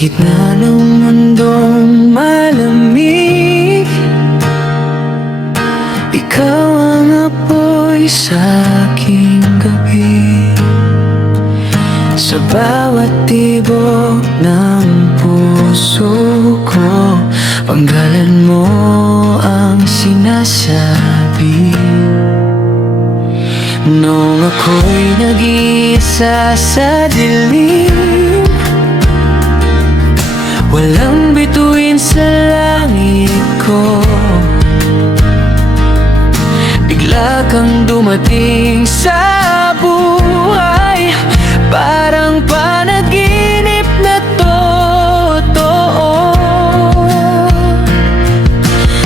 gitna ng mundong malamig, ikaw ang apoy sa aking gabi. Sa bawat tibok ng puso ko, panggalan mo ang sinasabi. Nung ako'y nag-iisa sa dilim, walang bituin sa langit ko, bigla kang dumating sa buhay, parang panaginip na totoo.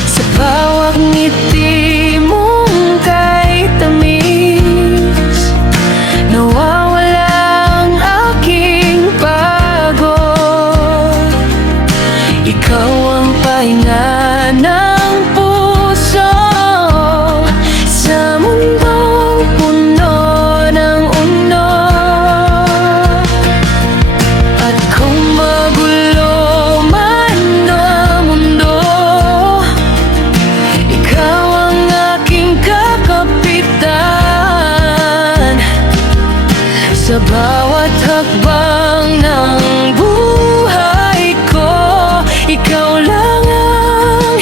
Sa bawat ngiti mong kay tamis, nawawala ang aking pagod. Ikaw ang pahinga ng puso sa mundong puno ng uno. At kung magulo man ang mundo, ikaw ang aking kakapitan. Sa bawat hakbang ng buhay ko, ikaw lang ang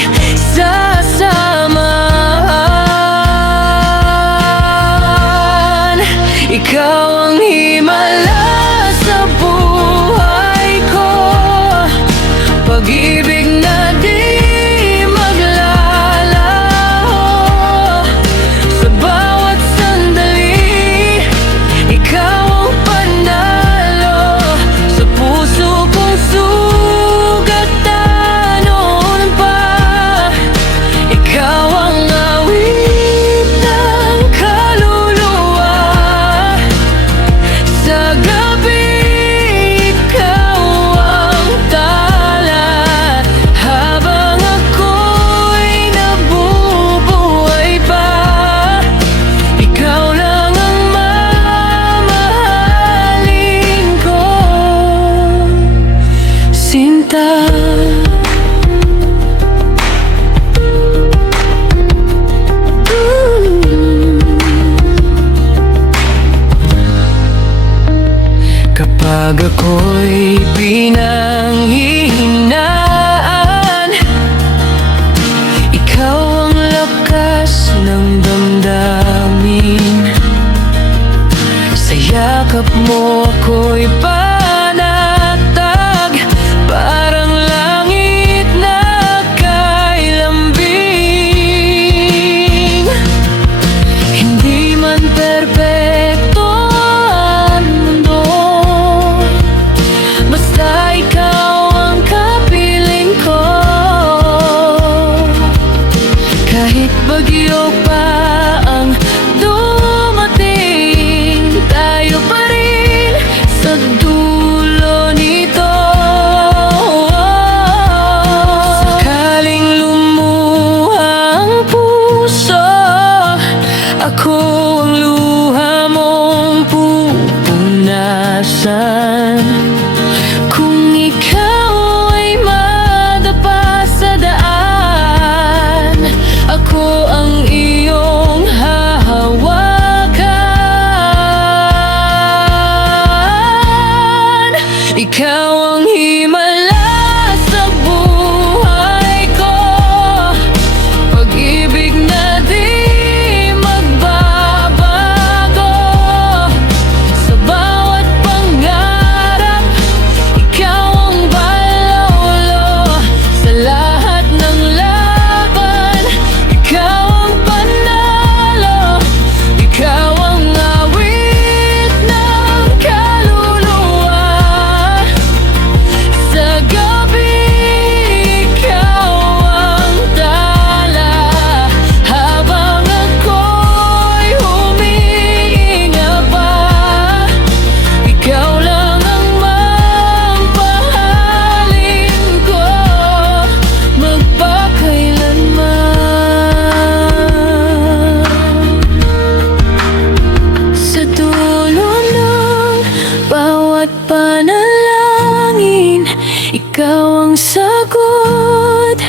likod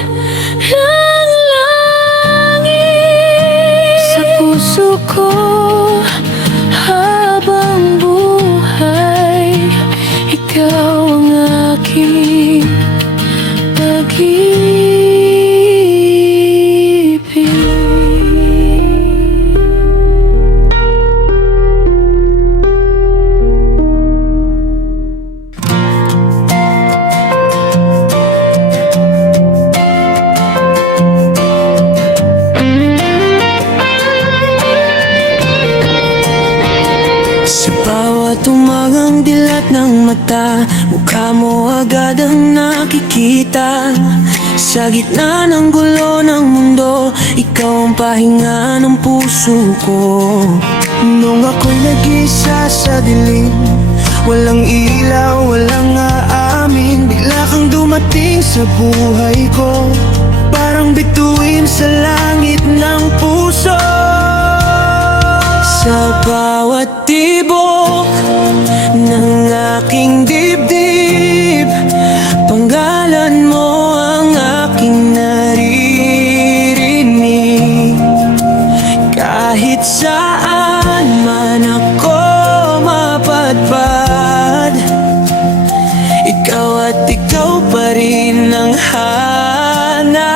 ng langit. Sa puso ko habang buhay, ikaw ang aking pag-ibig. Sa bawat umagang dilat ng mata, mukha mo agad ang nakikita. Sa gitna ng gulo ng mundo, ikaw ang pahinga ng puso ko. Nung ako'y nag-isa sa dilim, walang ilaw, walang aamin, bigla kang dumating sa buhay ko, parang bituin sa langit ng puso. Sa bawat tibok ng aking dibdib, panggalan mo ang aking naririnig. Kahit saan man ako mapadpad, ikaw at ikaw pa rin ang hanap.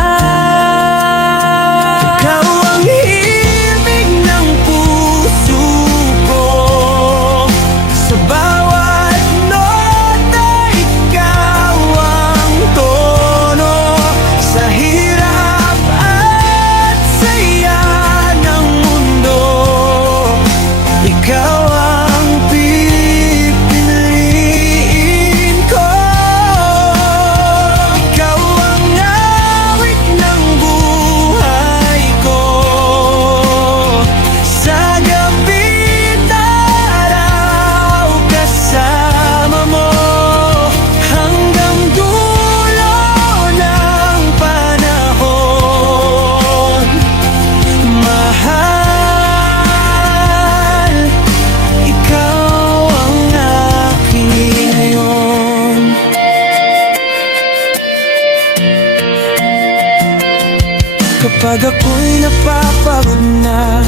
Kapag ako'y napapagod na,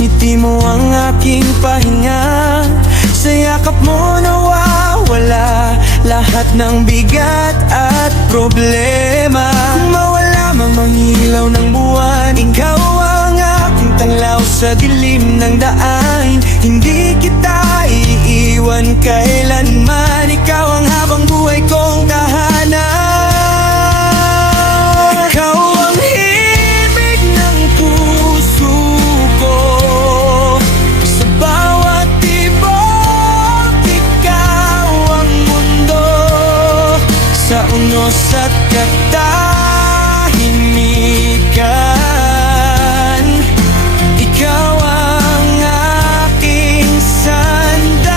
ngiti mo ang aking pahinga. Sa yakap mo nawawala lahat ng bigat at problema. Kung mawala mang mangilaw ng buwan, ikaw ang aking tanglaw sa dilim ng daan. Hindi kita iiwan kailanman, ikaw ang habang buhay kong tahanan. Sa unos at katahimikan, ikaw ang aking sandalan.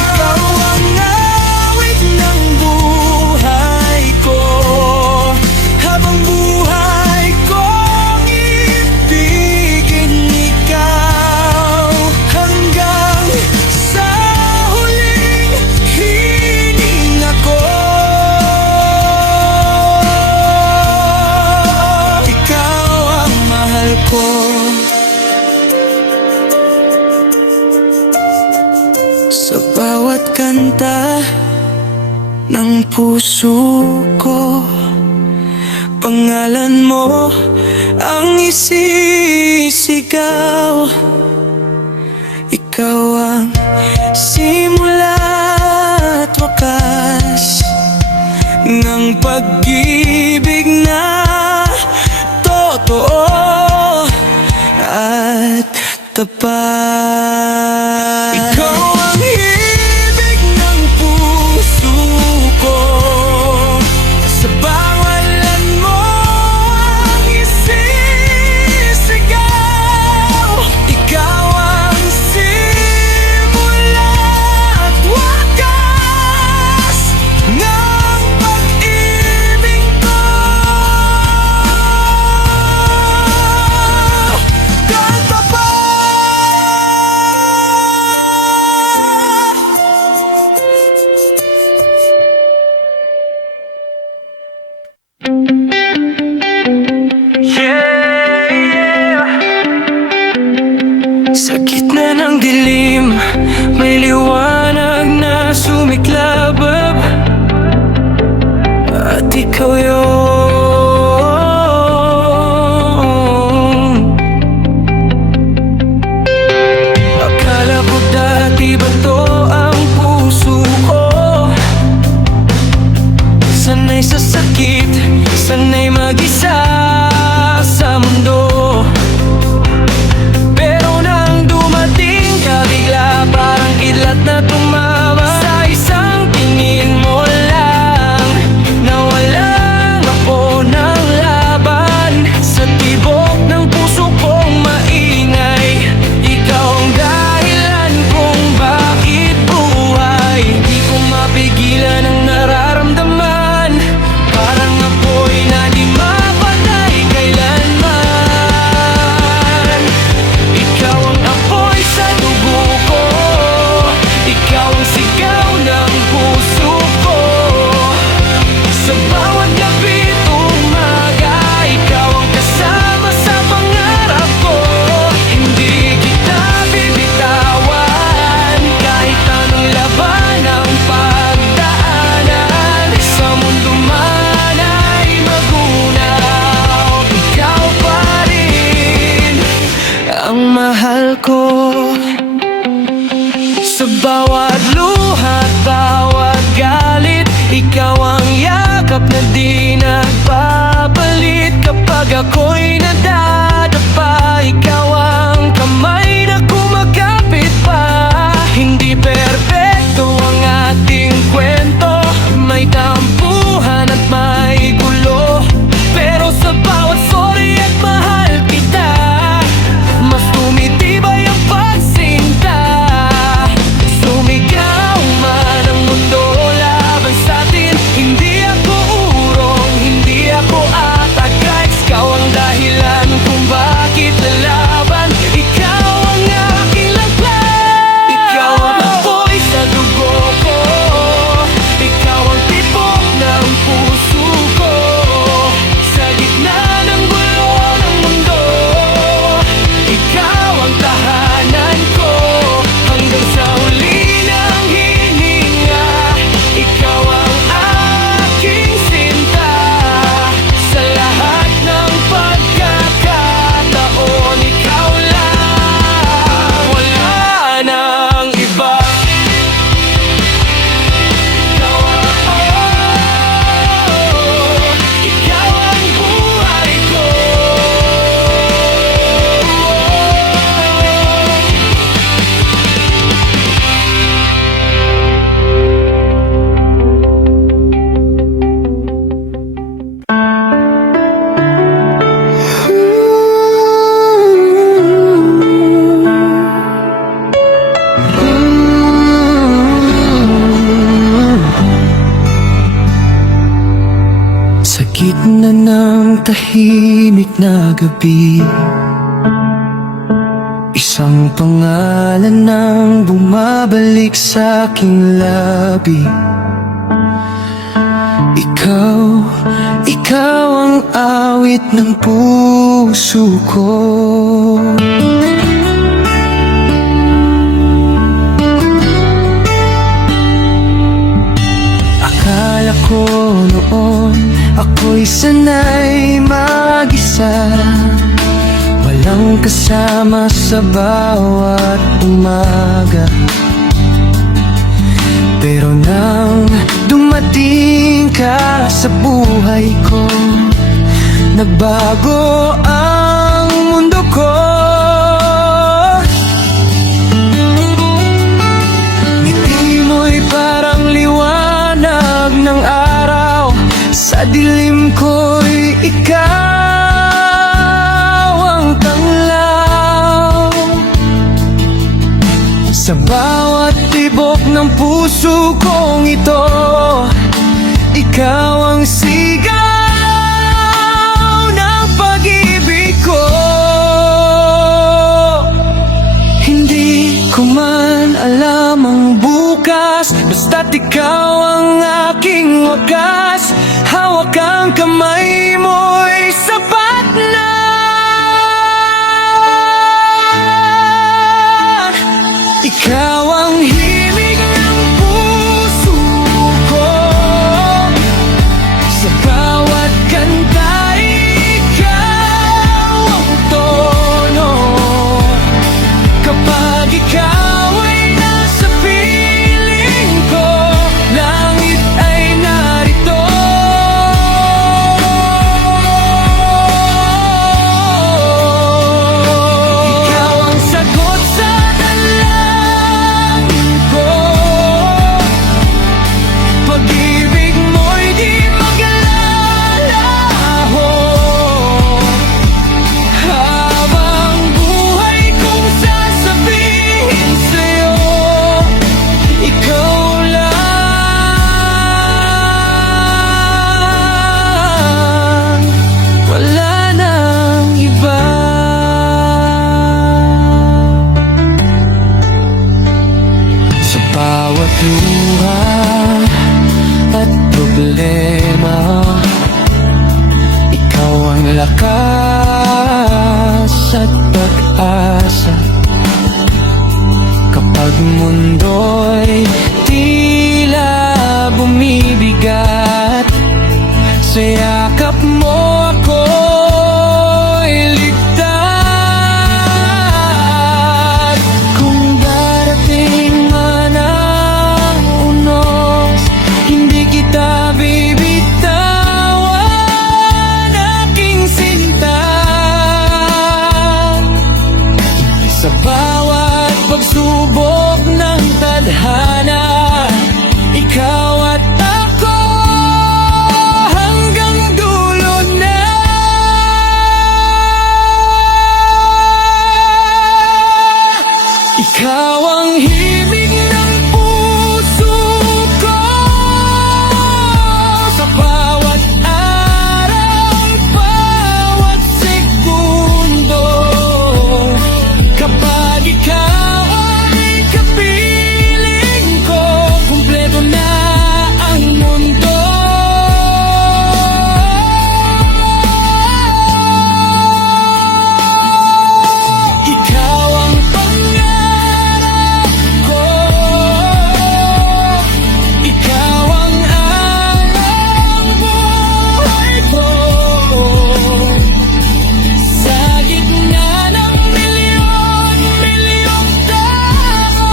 Ikaw ang awit ng buhay ko, habang buhay kong ibigin ikaw, hanggang sa huling hininga ko. Ikaw ang mahal ko. Sa bawat kanta ng puso ko, pangalan mo ang isisigaw. Ikaw ang simula at wakas ng pag-ibig na totoo at tapat. Ikaw ang ibig ng puso ko, sa bawalan mo ang isisigaw. Ikaw ang simula at wakas ng pag-ibig ko. Kanta pa! at ikaw yun. Akala ko dati bato ang puso ko, sanay sa sakit, sanay mag-isa sa mundo. Pero nang dumating ka bigla, parang kidlat na tumama. Sa isang tingin mo lang, nawalan ako ng laban. Sa tibok ng puso kong maingay, ikaw ang dahilan kung bakit buhay. Di ko mapigilan ang nararamdaman, parang apoy na di mapatay kailanman. Ikaw ang apoy sa dugo ko, ikaw ang sigaw ng puso ko. Sa bawat gabi umaga, ikaw ang kasama sa pangarap ko. Hindi kita bibitawan, kahit anong laban ang pagdaanan. Sa mundo man ay magunaw, ikaw pa rin ang mahal ko. Sa bawat luha at bawat galit, ikaw ang yakap na di nagpapalit. Kapag ako'y nadadapa, ikaw ang kamay na kumakapit pa. Hindi perpekto ang ating kwento, may tampuhan at may gulo. Pero sa bawat sorry at mahal kita, mas tumitibay ang pagsinta. Sumigaw man ang mundo laban sa'tin, hindi ako urong, hindi ako atagay. Ikaw ang dahilan kung bakit lalaban, ikaw ang aking laban. Ikaw ang apoy sa dugo ko, ikaw ang tibok ng puso ko. Sa gitna ng gulo ng mundo, ikaw ang tahanan ko. Hanggang sa huli ng hininga, ikaw ang aking sinta. Sa lahat ng pagkakataon, ikaw lang, wala nang iba. Ikaw ang buhay ko. Sa gitna ng tahimik na gabi, isang pangalan ang bumabalik sa aking labi. Ikaw ang awit ng puso ko. Akala ko noon ako'y sanay mag-isa, walang kasama sa bawat umaga. Pero nang dumating ka sa buhay ko, nagbago ang mundo ko. Ngiti mo'y parang liwanag ng araw, sa dilim ko'y ikaw ang tanglaw. Sa bawat tibok ng puso kong ito, ikaw ang sigaw ng pag-ibig ko. Hindi ko man alam ang bukas, basta't ikaw ang aking wakas. Hawak ang kamay mo'y sapat na. Ikaw ang himig ng puso ko. Sa Sa yakap mo ako'y ligtas. Kung darating man ang unos, hindi kita bibitawan, aking sinta. Sa bawat pagsubok ng tadhana, ikaw at ako hanggang dulo na. Ikaw ang himig ng puso ko. Sa bawat araw, bawat segundo, kapag ikaw ay kapiling ko, kumpleto na ang mundo. Ikaw ang pangarap ko, ikaw ang angang buhay ko. Sa gitna ng milyon-milyong tao,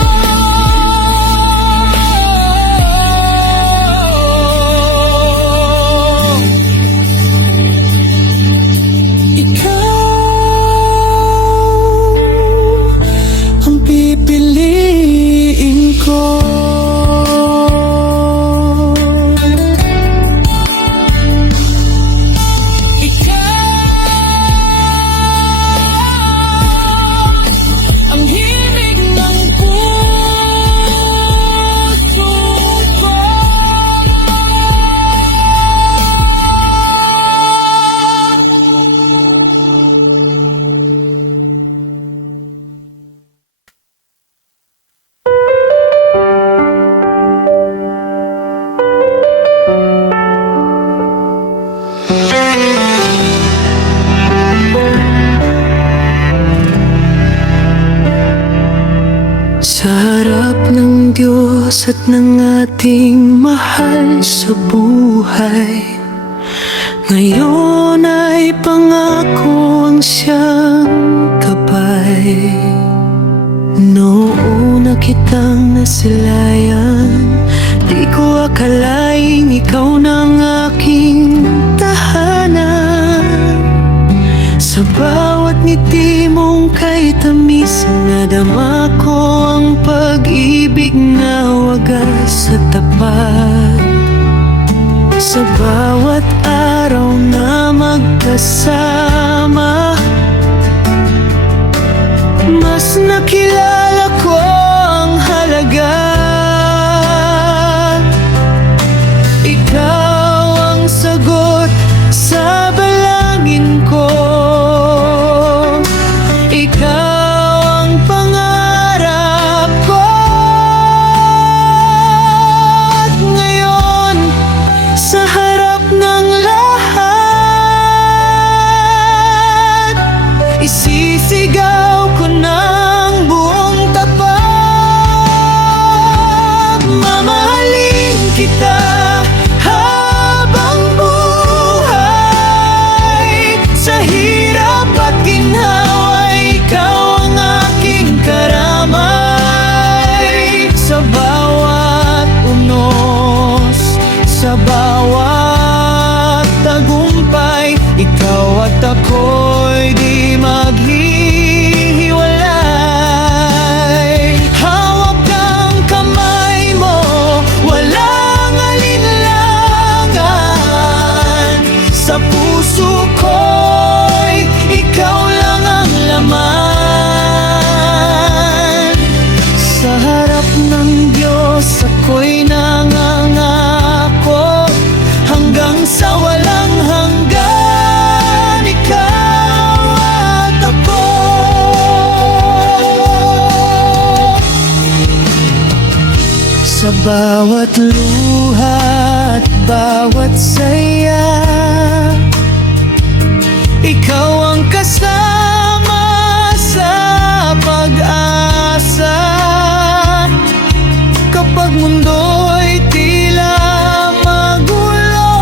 ikaw ang pipiliin ko. Ikaw ang himig ng puso ko. Sa harap ng Diyos at ng ating mahal sa buhay, ngayon ay pangako ang siyang gabay. Noong kitang nasilayan, di ko akalaing ikaw ng aking tahanan. Sa bawat ngiti mong kay tamis, nadama ko ang pag-ibig na wagas at tapat. Sa bawat araw na magkasama, mas nakilala ko ang halaga. Ikaw ang sagot sa balangin ko. Ikaw ang pangarap ko. At ngayon, sa harap ng lahat, isisigaw ko ng buong tapat. Mamahalin kita habang buhay. Sa hirap at ginhawa, ikaw ang aking karamay. Sa bawat unos, sa bawat tagumpay, ikaw at ako'y di maghihiwalay. Hawak ang kamay mo, walang alinlangan. Sa puso ko'y ikaw lang ang laman. Sa harap ng Diyos ako'y nangangako, hanggang sa walang hanggan, ikaw at ako. Sa bawat luha at bawat saya, ikaw ang kasama sa pag-asa. Kapag mundo'y tila magulo,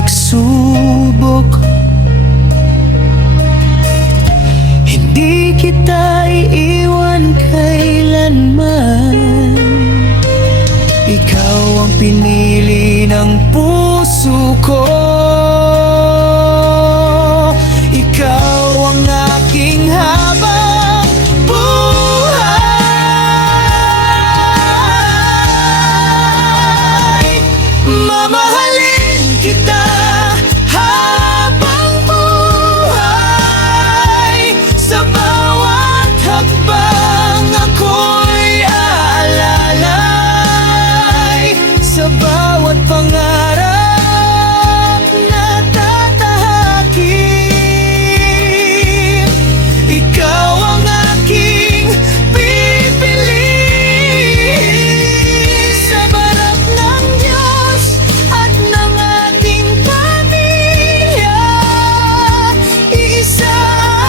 pagsubok. Hindi kita iiwan kailanman. Ikaw ang pinili ng puso ko. Ikaw ang aking habang buhay. Mamahalin kita habang buhay. Sa bawat hakbang ako'y aalalay. Sa bawat pangarap na tatahakin. Ikaw ang aking pipiliin. Sa harap ng Diyos at ng ating pamilya, iisa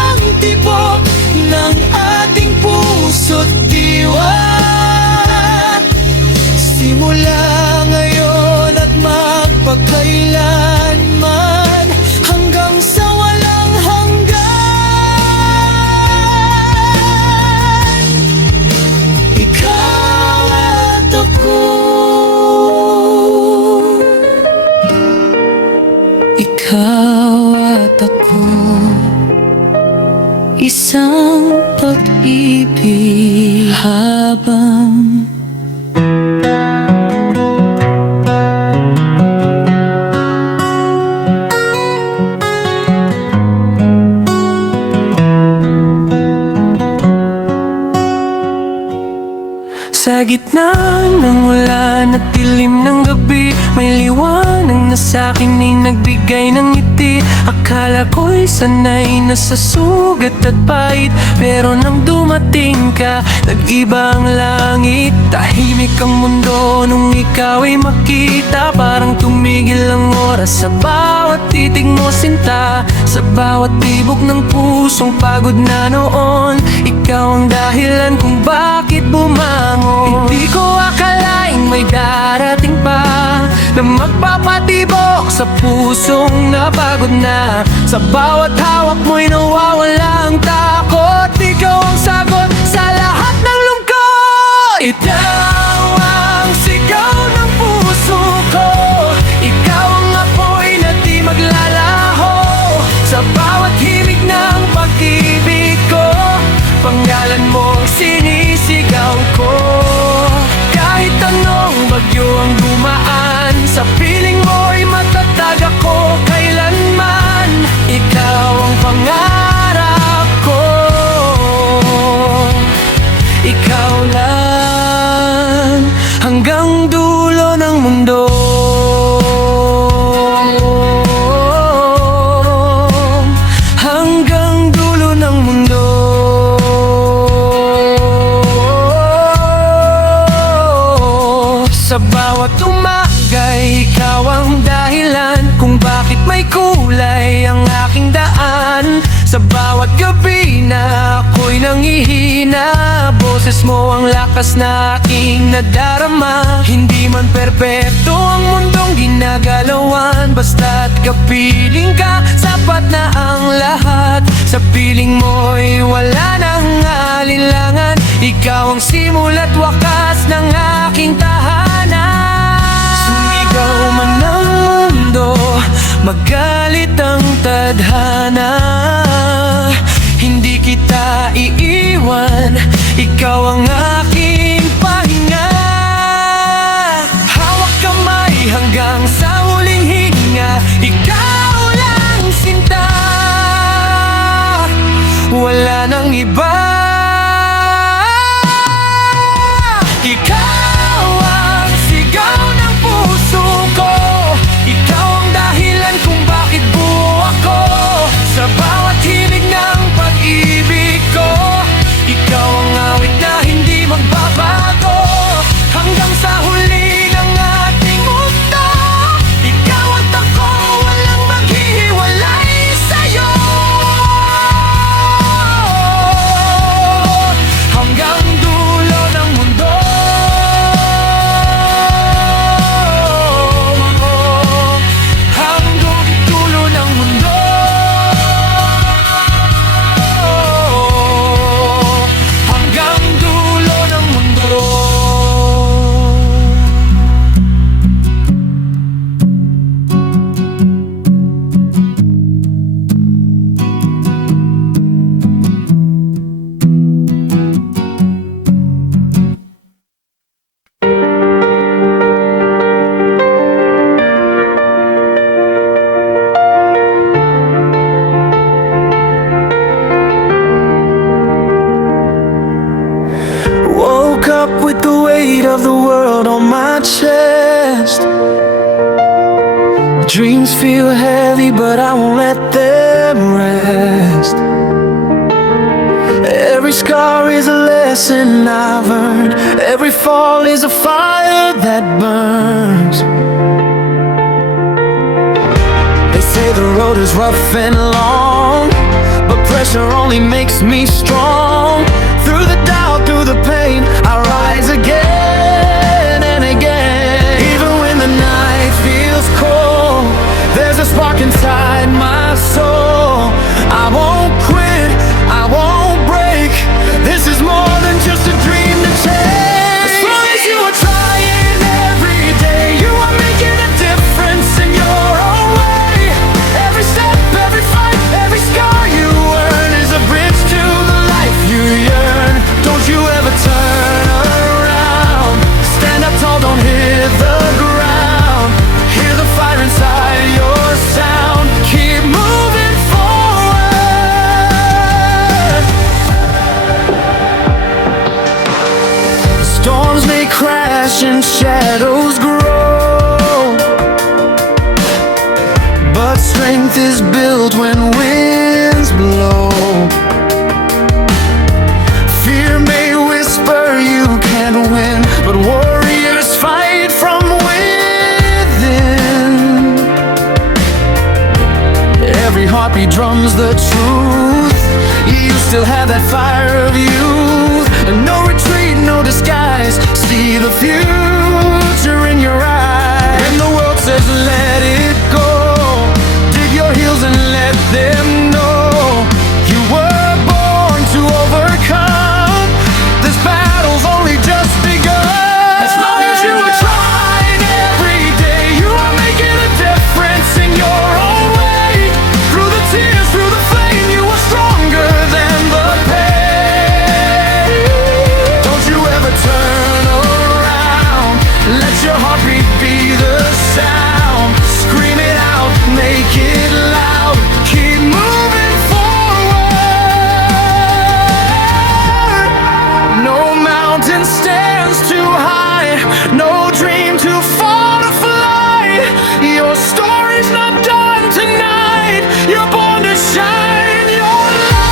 ang tibok ng ating puso't diwa. Simula ngayon at magpakailanman, hanggang sa walang hanggan. Ikaw at ako. Ikaw at ako, isang pag-ibig habang sa gitna ng ulan at dilim ng gabi, may liwanag na sa'kin ay nagbigay ng ngiti. Akala ko'y sanay na sa sugat at pait, pero nang dumating ka, nag-iba ang langit. Tahimik ang mundo nung ikaw ay makita. Parang tumigil ang oras sa bawat titig mo, sinta. Sa bawat tibok ng pusong pagod na noon, ikaw ang dahilan kung bakit bumangon. Hindi ko akalaing may darating pa na magpapatibok sa pusong napagod na. Sa bawat hawak mo'y nawawala ang takot. Ikaw ang sagot sa lahat ng lungkot. Ikaw ang sigaw ng puso ko. Ikaw ang apoy na di maglalaho. Sa bawat himig ng pag-ibig ko, pangalan mo ang sinisigaw ko. Kahit anong bagyo ang dumaan, sa piling mo'y matatag ako kailanman. Ikaw ang pangarap ko. Ikaw lang hanggang dulo ng mundo. Hanggang dulo ng mundo. Sa bawat umaga, ikaw ang dahilan kung bakit may kulay ang aking daan. Sa bawat gabi na ako'y nangihina, boses mo ang lakas na aking nadarama. Hindi man perpekto ang mundong ginagalawan, basta't kapiling ka, sapat na ang lahat. Sa piling mo'y wala nang alinlangan. Ikaw ang simula't wakas ng aking tahanan. Sumigaw man ang mundo, magalit ang tadhana, hindi kita iiwan. Ikaw ang aking pahinga. Hawak kamay hanggang sa huling hinga. Ikaw lang sinta, wala nang iba. Ikaw ang sigaw ng puso ko. Ikaw ang dahilan kung bakit buo ako. Sa bawat himig ng pag-ibig ko, ikaw ang awit na hindi magbabago. Hanggang sa huli ng ating mundo, ikaw at ako, walang maghihiwalay sa'yo. of the world on my chest. Dreams feel heavy, but I won't let them rest. Every scar is a lesson I've earned. Every fall is a fire that burns. They say the road is rough and long, but pressure only makes me strong. Through the doubt, through the pain, I rise again and again. Even when the night feels cold, there's a spark inside my soul. I won't quit, I won't break. This is more than just a dream to chase. As long as you are trying every day, you are making a difference in your own way. Every step, every fight, every scar you earn is a bridge to the life you yearn. Don't you ever turn around. Stand up tall, don't hit the ground. Hear the fire inside your sound. Keep moving forward. Storms may crash and shadows grow, but strength is built when winds blow. Fear may whisper you can't win, but warriors fight from within. Every heartbeat drums the truth. You still have that fire of youth. No retreat, no disguise. See the future in your eyes. When the world says let it go, dig your heels and let them know you were born to overcome. This battle's only just begun. As long as you are trying every day, you are making a difference in your own way. Through the tears, through the flame, you are stronger than the pain. Don't you ever turn around. Let your heartbeat be the sound. Scream it out, make it loud. Keep moving forward. No mountain stands too high, no dream too far to fly. Your story's not done tonight. You're born to shine your light.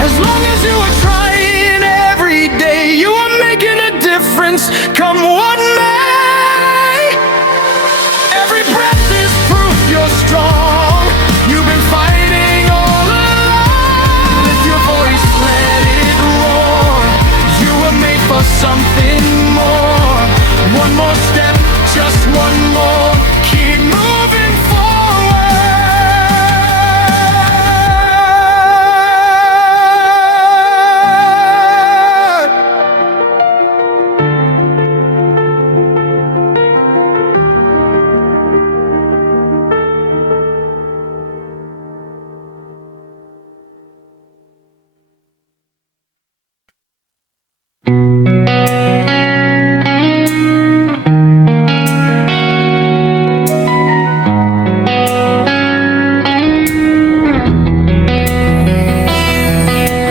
As long as you are trying every day, you are making a difference, come what may. Every breath is proof you're strong. You've been fighting all along. Lift your voice, let it roar. You were made for something more. One more step, just one more. Keep moving forward.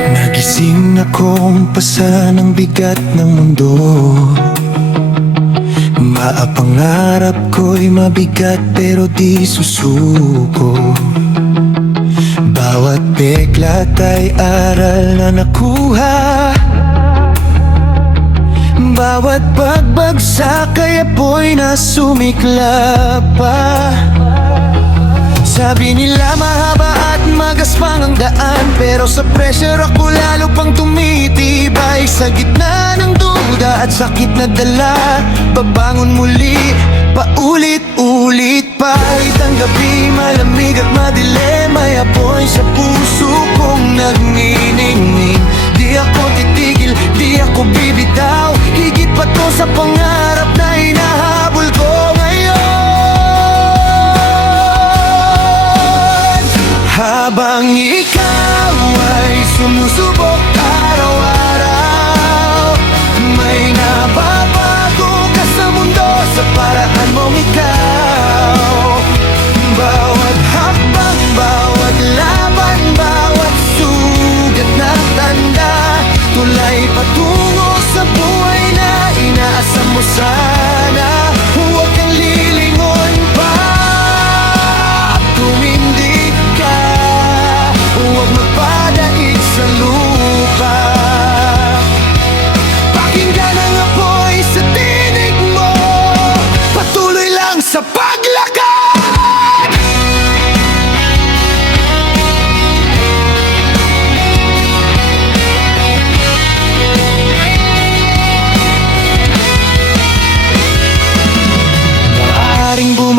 Nagising akong pasa ng bigat ng mundo. Maapangarap ko'y mabigat pero di susuko. Bawat peklat ay aral na nakuha. Bawat pagbagsak ay apoy na sumikla pa. Sabi nila mahaba at magaspang ang daan, pero sa pressure ako lalo pang tumitibay. Sa gitna ng duda at sakit na dala, babangon muli, paulit-ulit pa. Kahit ang gabi malamig at madilim, may apoy sa puso kong nagniningning. Di ako titigil, di ako bibitaw, higit pa to sa pangarap na hinahabol ko ngayon. Habang ikaw ay sumusubok araw-araw, may nababago ka sa mundo sa paraan mong ikaw.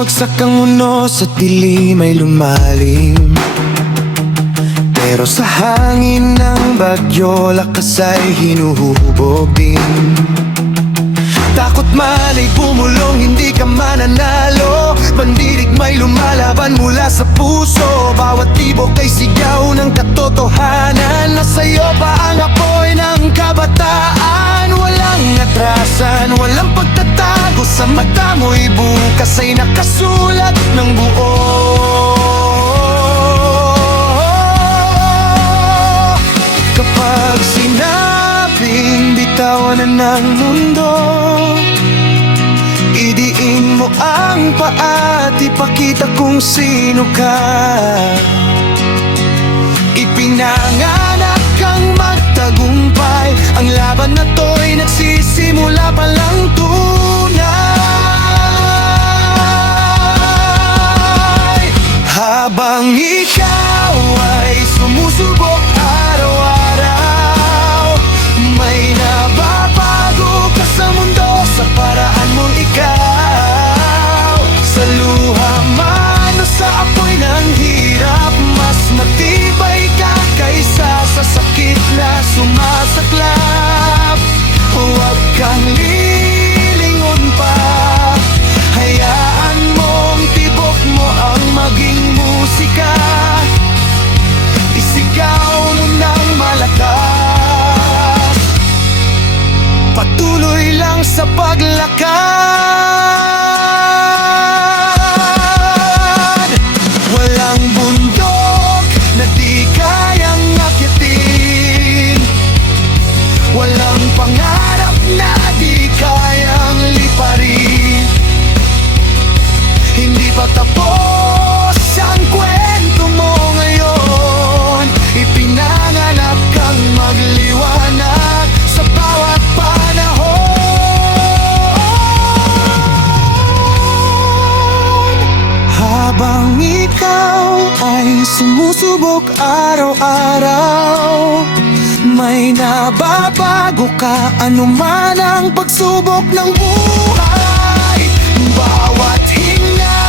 Bumagsak ang unos at dilim ay lumalim, pero sa hangin ng bagyo lakas ay hinuhubog din. Takot man ay bumulong, hindi ka mananalo. Pandinig may lumalaban mula sa puso. Bawat tibok ay sigaw ng katotohanan. Nasa'yo pa ang apoy ng kabataan. Walang atrasan, walang pagtatago. Sa mata mo'y bukas ay nakasulat ng buo. Kapag sinabing bitawan na ng mundo, idiin mo ang paa at ipakita kung sino ka. Ipinanganak kang magtagumpay. Ang laban na to'y nagsisimula pa lang tunay. Habang ikaw ay sumusubok araw-araw, may nababago ka sa mundo sa paraan mong ikaw. Sa luha man o sa apoy ng hirap, mas matibay ka kaysa sa sakit na sumasaklap. Huwag kang lilingon pa, hayaan mong tibok mo ang maging musika. Isigaw mo ng malakas, patuloy lang sa paglakad. Walang bundok na di kayang akyatin, walang pangarap na di kayang liparin. Hindi pa tapos ang kwento mo ngayon. Ipinanganak kang magliwanag sa bawat panahon. Habang ikaw ay sumusubok araw-araw, may nababago ka anuman ang pagsubok ng buhay. Bawat hinga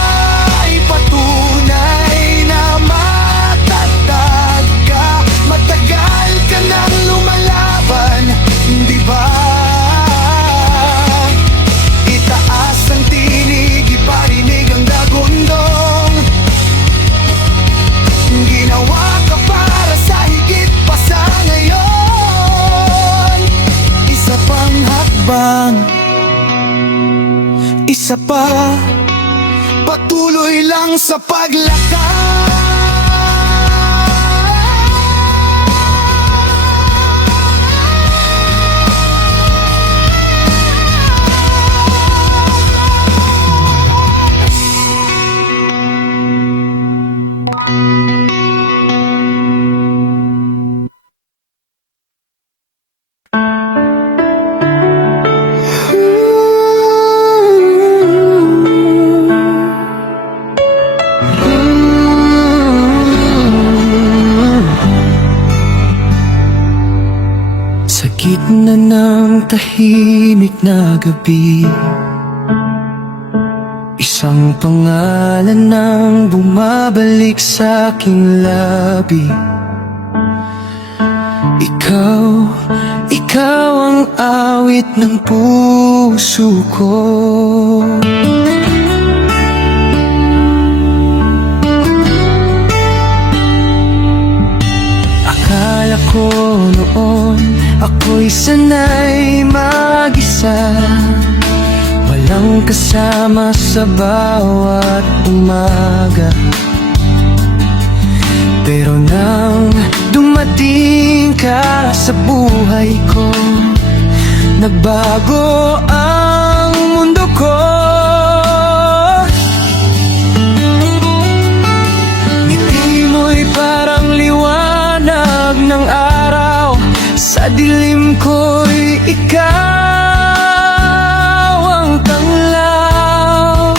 ay patunay na matatag ka. Matagal ka nang lumalaban, di ba? Itaas ang tinig, iparinig ang dagundong. Ginawa ka para sa higit pa sa ngayon. Isa pang hakbang, isa pa, patuloy lang sa paglakad. Sa gitna ng tahimik na gabi, isang pangalan nang bumabalik sa aking labi. Ikaw, ikaw ang awit ng puso ko. Akala ko noon ako'y sanay mag-isa, walang kasama sa bawat umaga. Pero nang dumating ka sa buhay ko, nagbago ang mundo ko. Ngiti mo'y parang liwanag ng araw, sa dilim ko'y ikaw ang tanglaw.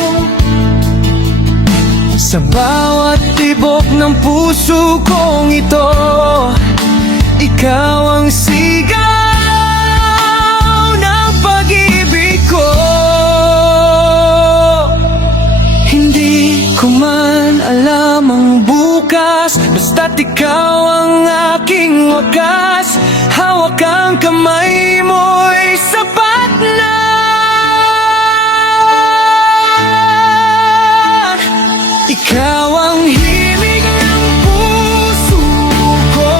Sa bawat tibok ng puso kong ito, ikaw ang sigaw ng pag-ibig ko. Hindi At ikaw ang aking wakas. Hawak ang kamay mo'y sapat na. Ikaw ang himig ng puso ko.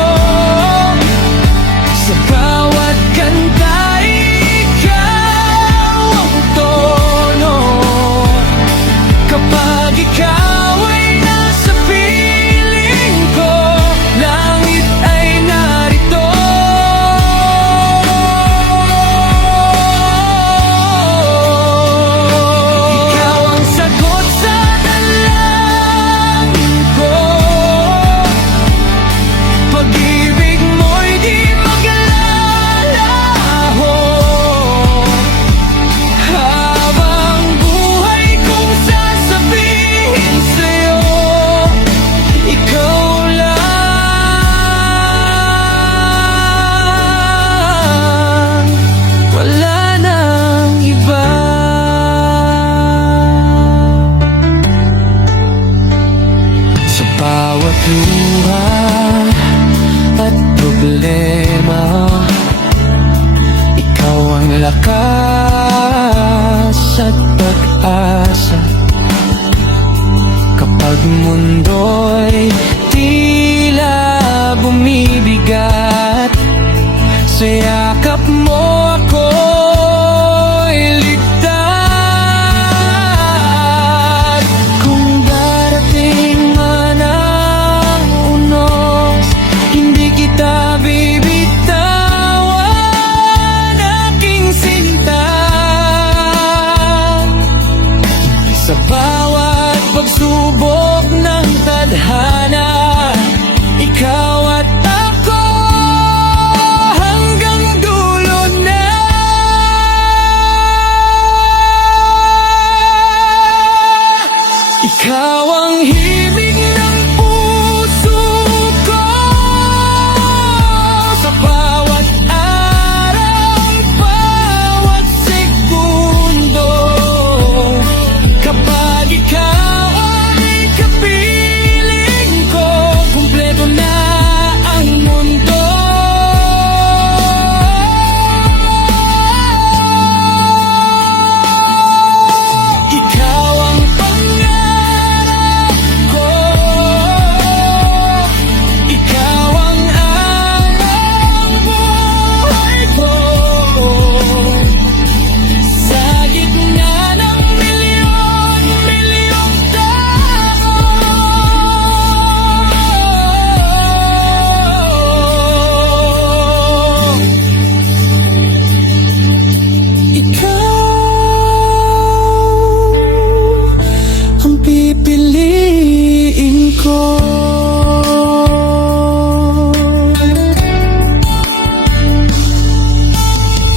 Sa bawat kanta, ikaw ang tono. Kapag ikaw ay nasa piling ko, langit ay narito. Ikaw ang sagot sa dalangin ko. Pag-ibig mo'y di maglalaho. Habang buhay kong sasabihin sa'yo, ikaw lang, wala nang iba. Sa bawat luha at problema, ikaw ang lakas at pag-asa. Kapag mundo'y tila bumibigat, sa yakap mo ako'y ligtas. Kung darating man ang unos, hindi kita bibitawan, aking sinta. Sa bawat pagsubok ng tadhana, ikaw at ako hanggang dulo na. Ikaw ang himig ng puso ko. Sa bawat araw, bawat segundo, kapag ikaw ay kapiling ko, kumpleto na ang mundo. Ikaw ang pangarap ko. Ikaw ang habang buhay ko. Sa gitna ng milyon-milyong tao, ikaw ang pipiliin ko.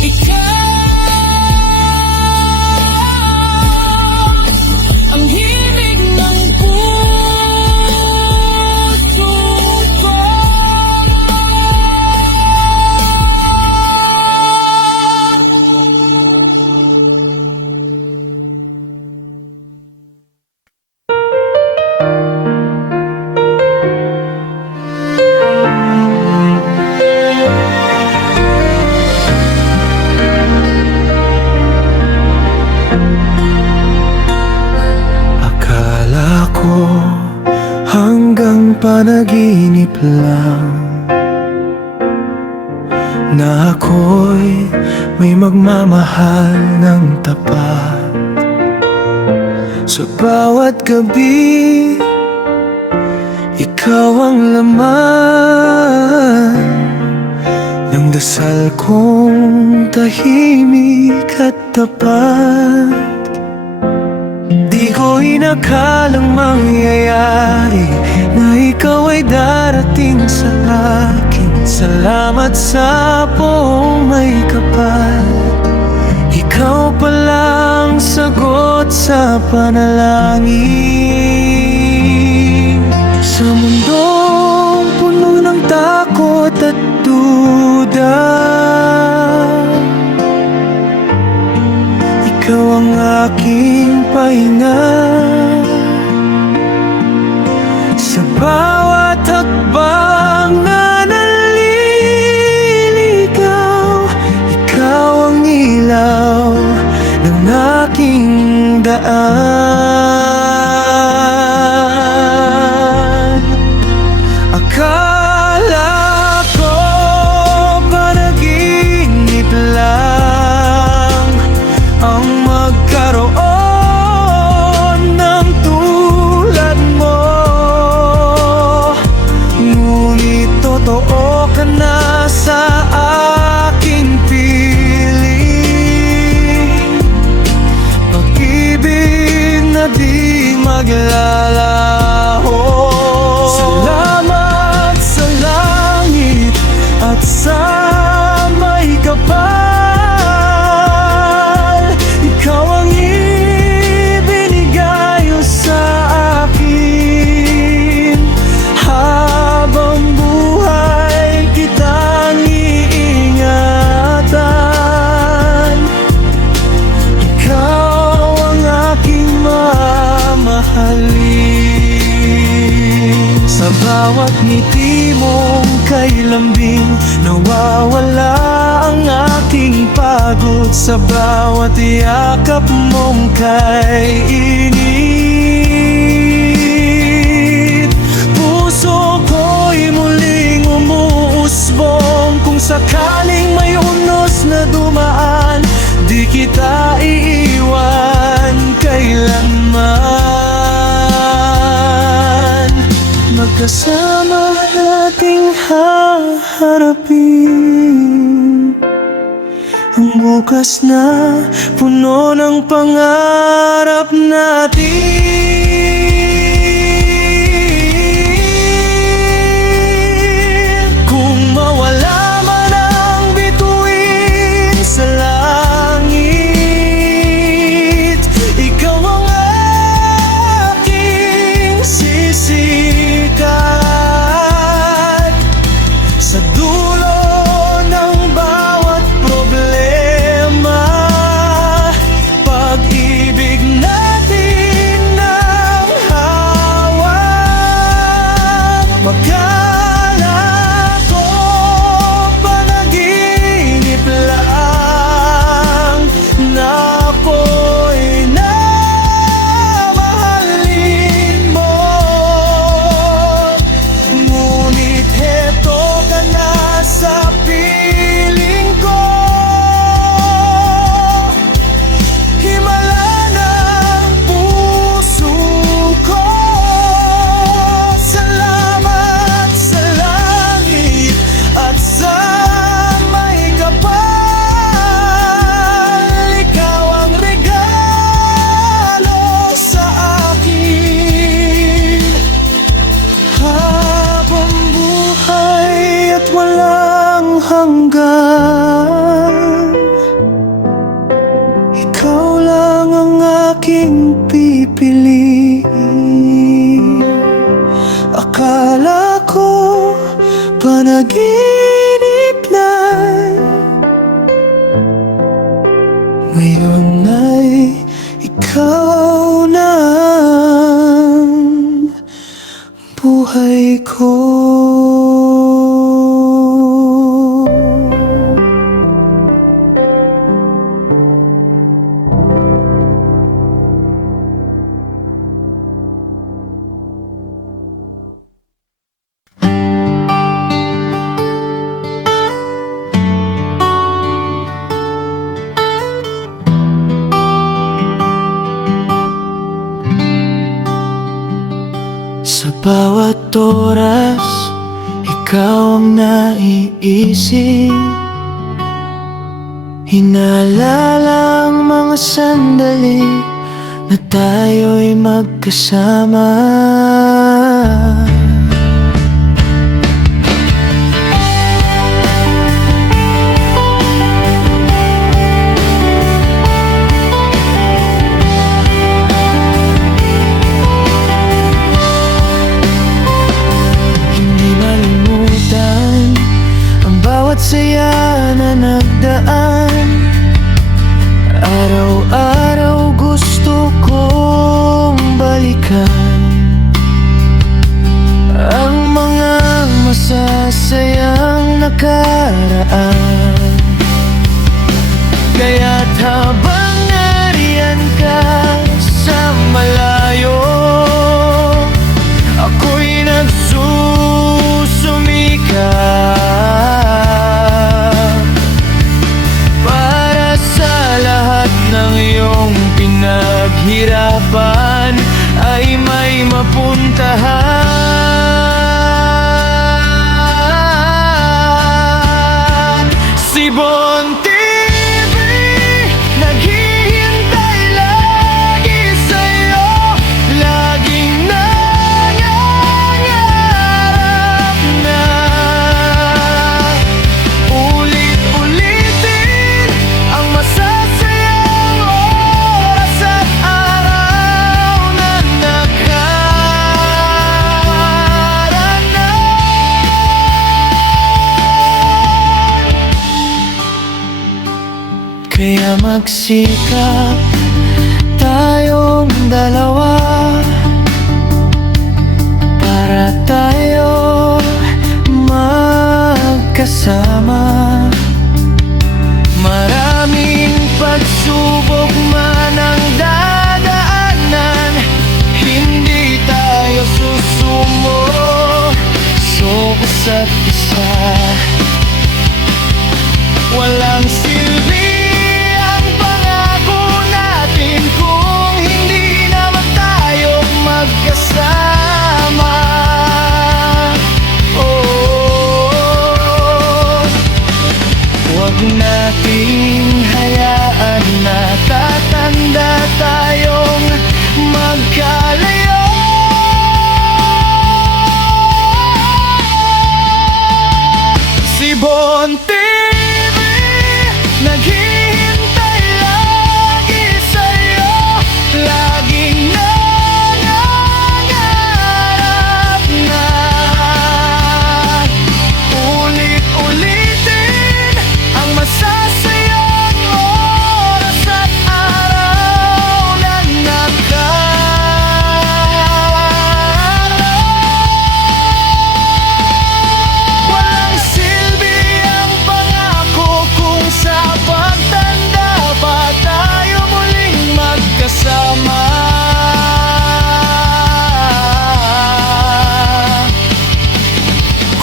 Ikaw ang himig ng puso ko. Akala ko hanggang panaginip lang na ako'y may magmamahal ng tapat. Sa bawat gabi, ikaw ang laman ng dasal kong tahimik at tapat. Di ko inakalang mangyayari na ikaw ay darating sa akin. Salamat sa buong may kapal. Ikaw palang sagot sa panalangin. Sa mundong puno ng takot at duda, ikaw ang aking pahinga. Sa bawat hakbang habang nanaliligaw, ikaw ang ilaw ng aking daan. Akala ko panaginip lang ang magkaroon ng tulad mo, ngunit totoo ka na sa aking piling. Pag-ibig na di maglalaho. Salamat sa langit at sa may kapal. Ikaw ang ibinigay sa akin. Habang buhay kitang iingatan. Ikaw ang aking mamahalin. Sa bawat ngiti mong kay lambing, nawawala ang aking pagod. Sa bawat yakap mong kay init, puso ko'y muling umuusbong. Kung sakaling may unos na dumaan, di kita iiwan kailanman. Magkasama nating haharapin ang bukas na puno ng pangarap natin. Kung mawala man ang bituin sa langit, ikaw ang aking sisikat. Sa dulo ng bawat problema, pag-ibig natin ang hawak. Akala ko panaginip lang na ako'y namahalin mo, ngunit heto ka na sa piling ko. Himala ng puso ko. Salamat sa langit at sa may kapal. Ikaw ang regalo sa akin. Habang buhay at walang hanggan, ikaw lang ang aking pipiliin. Akala ko panaginip lang, ngayon ay ikaw na ang buhay ko. Sa bawat oras, ikaw ang naiisip. Hinalala ang mga sandali na tayo'y magkasama. Hindi malimutan ang bawat saya na nagdaan. Araw-araw gusto kong balikan. hirapan ay may mapuntahan. Si Bon TV, naghihintay lagi sa'yo, laging nangangarap na ulit-ulitin ang masasayang oras at araw na nakaraan. Kaya magsikap tayong dalawa para tayo magkasama. Maraming pagsubok man ang dadaanan, hindi tayo susumo sa isa't isa. Walang silbi ang pangako natin kung hindi naman tayo magkasama. Oh, huwag nating hayaan na tatanda tayong magkalayo. Si Bon TV, naghihintay lagi sa'yo, laging nangangarap na ulit-ulitin ang masasayang oras at araw na nakaraan. Walang silbi ang pangako kung sa pagtanda pa tayo muling magkasama.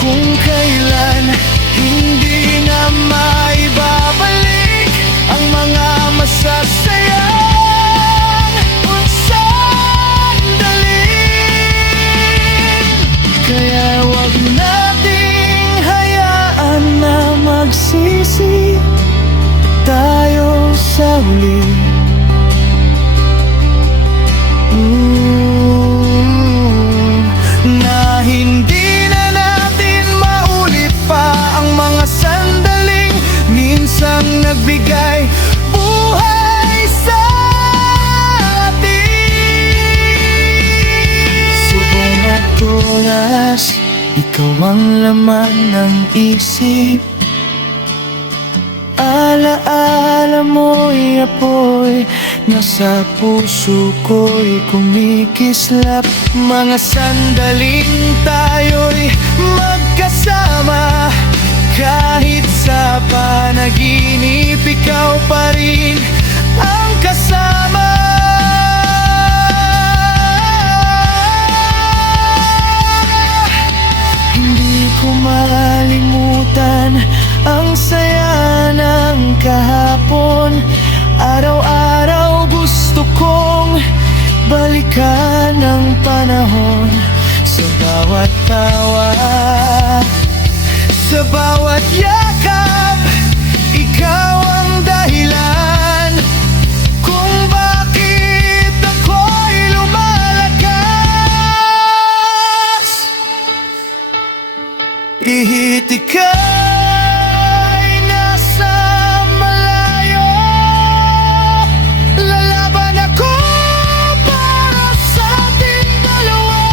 Kung kailan hindi na maibabalik ang mga masasayang sandali. Kaya wag nating hayaan na magsisi tayo sa huli. Na hindi na natin maulit pa ang mga sandaling minsang nagbigay buhay sa atin. Subong at oras, ikaw ang laman ng isip. Alaala mo'y apoy, nasa puso ko'y kumikislap. Mga sandaling tayo'y magkasama, kahit sa panaginip ikaw pa rin ang kasama. Hindi ko malimutan ang saya ng kahapon. Araw-araw gusto kong balikan ang panahon. Sa bawat tawa, sa bawat yakap, ikaw ang dahilan kung bakit ako'y lumalakas. Ihitik ka'y nasa malayo, lalaban ako para sa ating dalawa.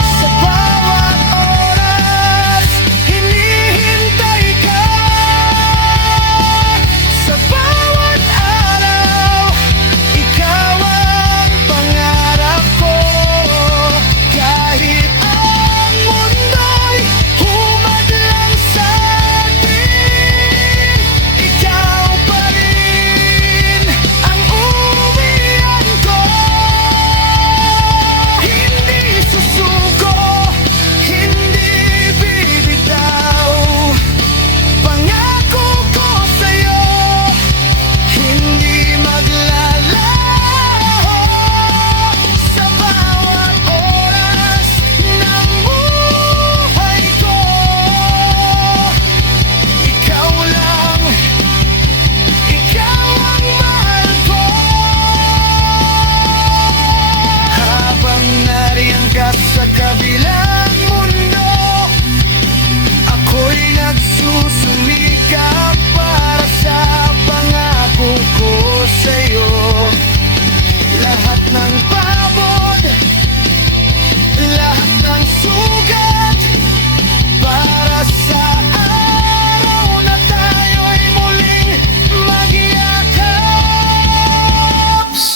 Sa bawat oras, hinihintay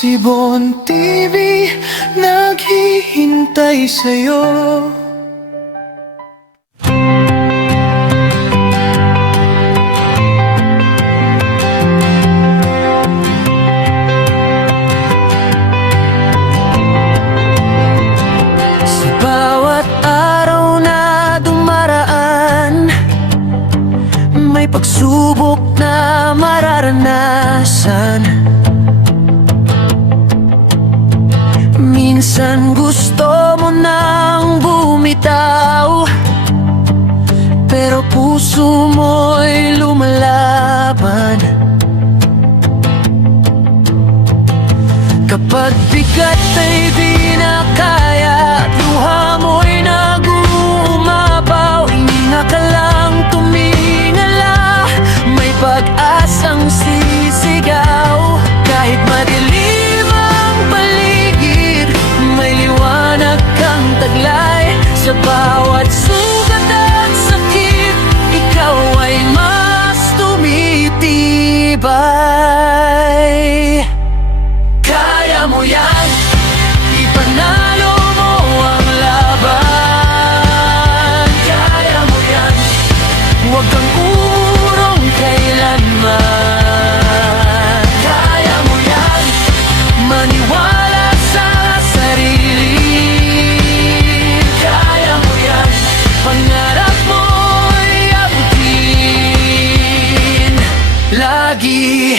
Si Bon TV naghihintay sa'yo. Sa bawat araw na dumaraan, may pagsubok na mararanasan. Minsan gusto mo nang bumitaw, pero puso mo'y lumalaban. Kapag bigat ay di na kaya at luha mo'y nag-uumapaw, hinga ka lang tumingala, may pag-asang sisigaw. Kahit madilim ang paligid, may liwanag kang taglay. Sa bawat sugat at sakit, ikaw ay mas tumitibay. Kaya mo yan, ipanalo mo ang laban. Kaya mo yan, huwag kang urong kailanman. Kaya mo yan, maniwala sa sarili. Kaya mo yan, pangarap mo'y abutin lagi.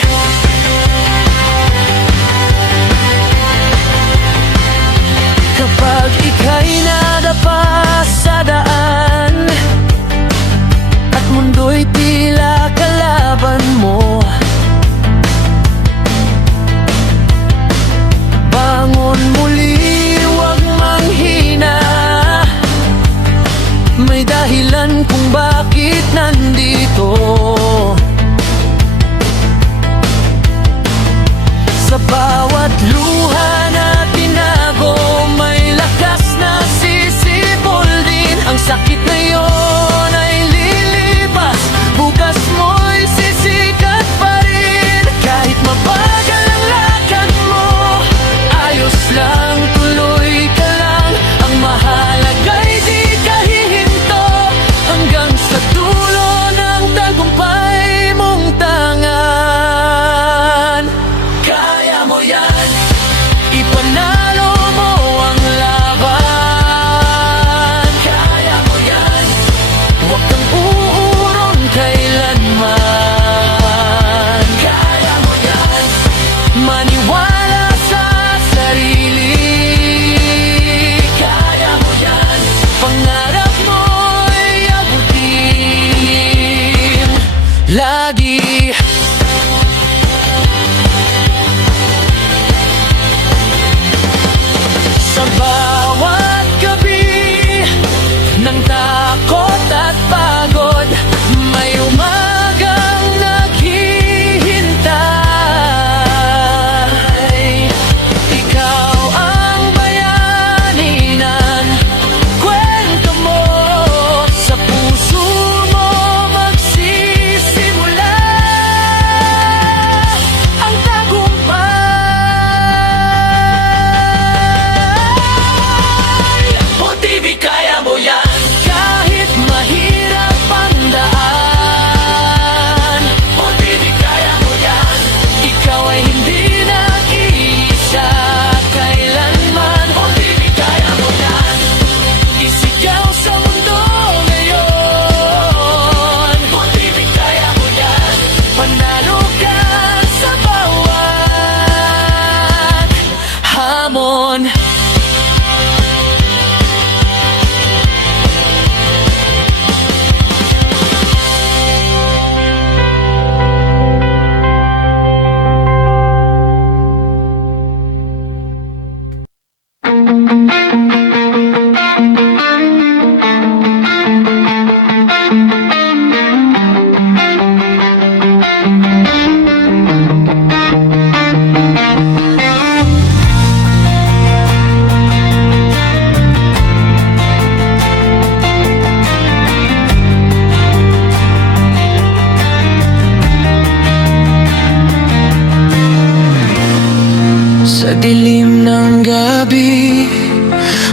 dilim ng gabi,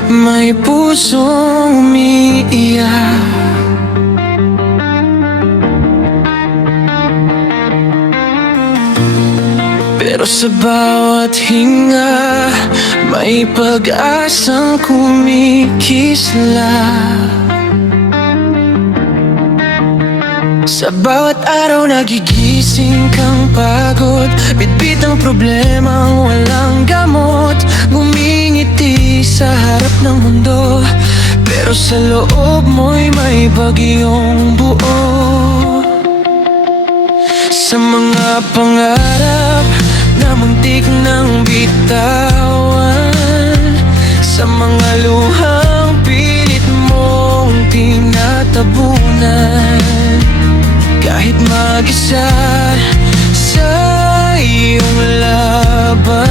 may pusong umiiyak. Pero sa bawat hinga, may pag-asang kumikislap. Sa bawat araw nagigising kang pagod, bitbit ang problemang walang gamot. Ngumingiti sa harap ng mundo, pero sa loob mo'y may bagyong buo. Sa mga pangarap na muntik ng bitawan, sa mga luhang pilit mong tinatabunan. Kahit mag-isa sa iyong laban,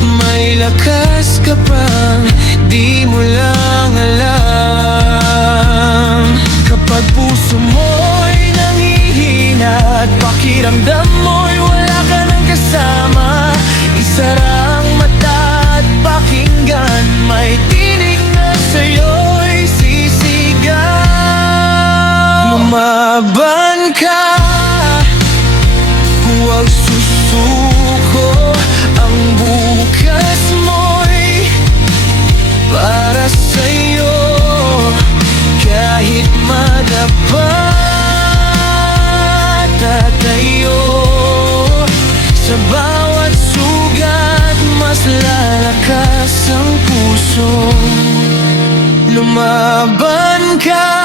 may lakas ka pang di mo lang alam. Kapag puso mo'y nangihina at pakiramdam mo'y wala ka ng kasama, isara ang mata at pakinggan, may tinig na sa'yo'y sisigaw. Lumaban ka, huwag susuko, ang bukas mo'y para sa'yo. Kahit madapa, tatayo, sa bawat sugat mas lalakas ang puso. Lumaban ka,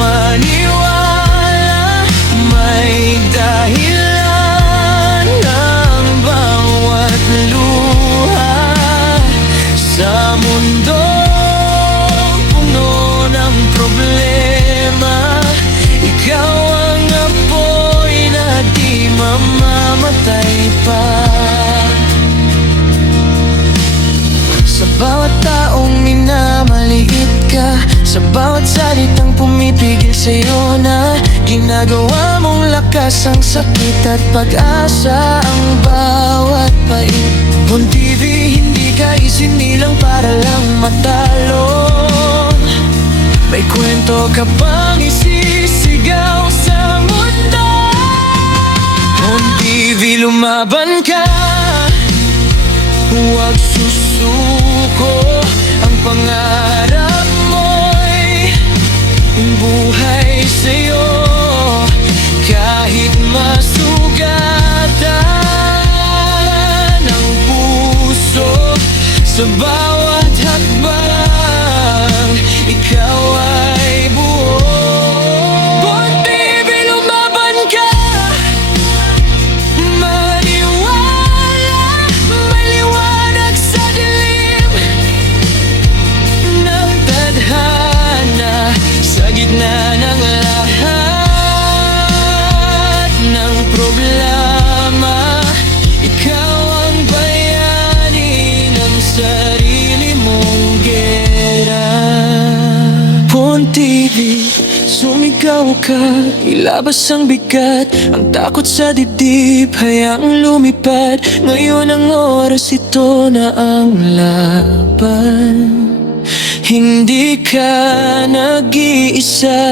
maniwala, may dahilan ang bawat luha. Sa mundong puno ng problema, ikaw ang apoy na di mamamatay pa. Sa bawat taong minamaliit ka, sa bawat salitang pumipigil sa'yo na ginagawa mong lakas ang sakit at pag-asa ang bawat pait. Kung TV, hindi ka isinilang para lang matalo, may kwento ka pang isisigaw sa mundo. Kung TV, lumaban ka, huwag susuko, ang pangarap mo'y buhay sa'yo. Kahit masugatan ang puso, sa bawat hakbang, ikaw ay buo. Kung TV, lumaban ka, maniwala, may liwanag sa dilim ng tadhana. Sa gitna ng lahat ng problema, ikaw ang bayani ng sarili mong gera. Pon TV, sumigaw ka, ilabas ang bigat, ang takot sa dibdib, hayaang lumipad. Ngayon ang oras, ito na ang laban. Hindi ka nag-iisa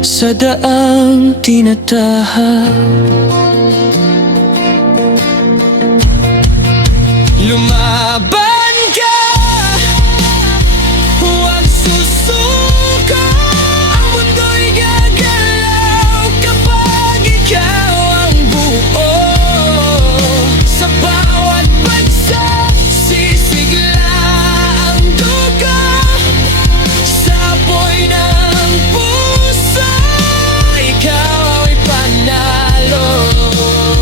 sa daang tinatahak. Lumaban ka, huwag susuko, ang mundo'y gagalaw kapag ikaw ang buo. Sa bawat bagsak, sisigla ang dugo, sa apoy ng puso, ikaw ay panalo.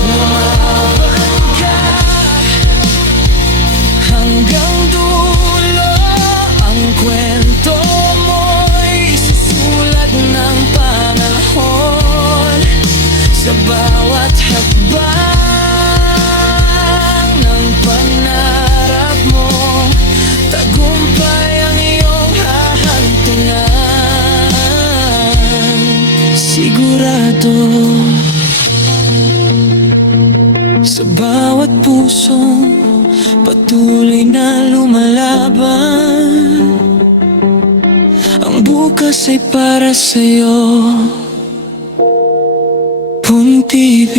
Lumaban ka hanggang dulo, ang kwento mo'y isusulat ng panahon. Sa bawat hakbang ng pangarap mo, tagumpay ang iyong hahantungan. Sigurado. Sa bawat pusong patuloy na lumalaban, ang bukas ay para sa'yo. PUN TV.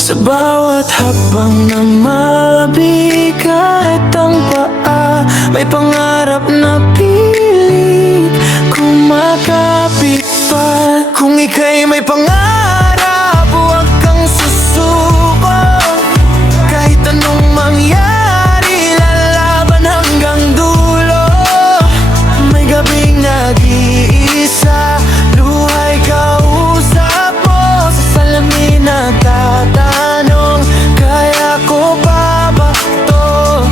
Sa bawat hakbang na mabigat ang paa, may pangarap na pilit kumakapit pa. Kung ika'y may pangarap, huwag kang susuko. Kahit anong mangyari, lalaban hanggang dulo. May gabing nag-iisa, luhay kausap mo. Sa salamin nagtatanong, kaya ko pa ba to?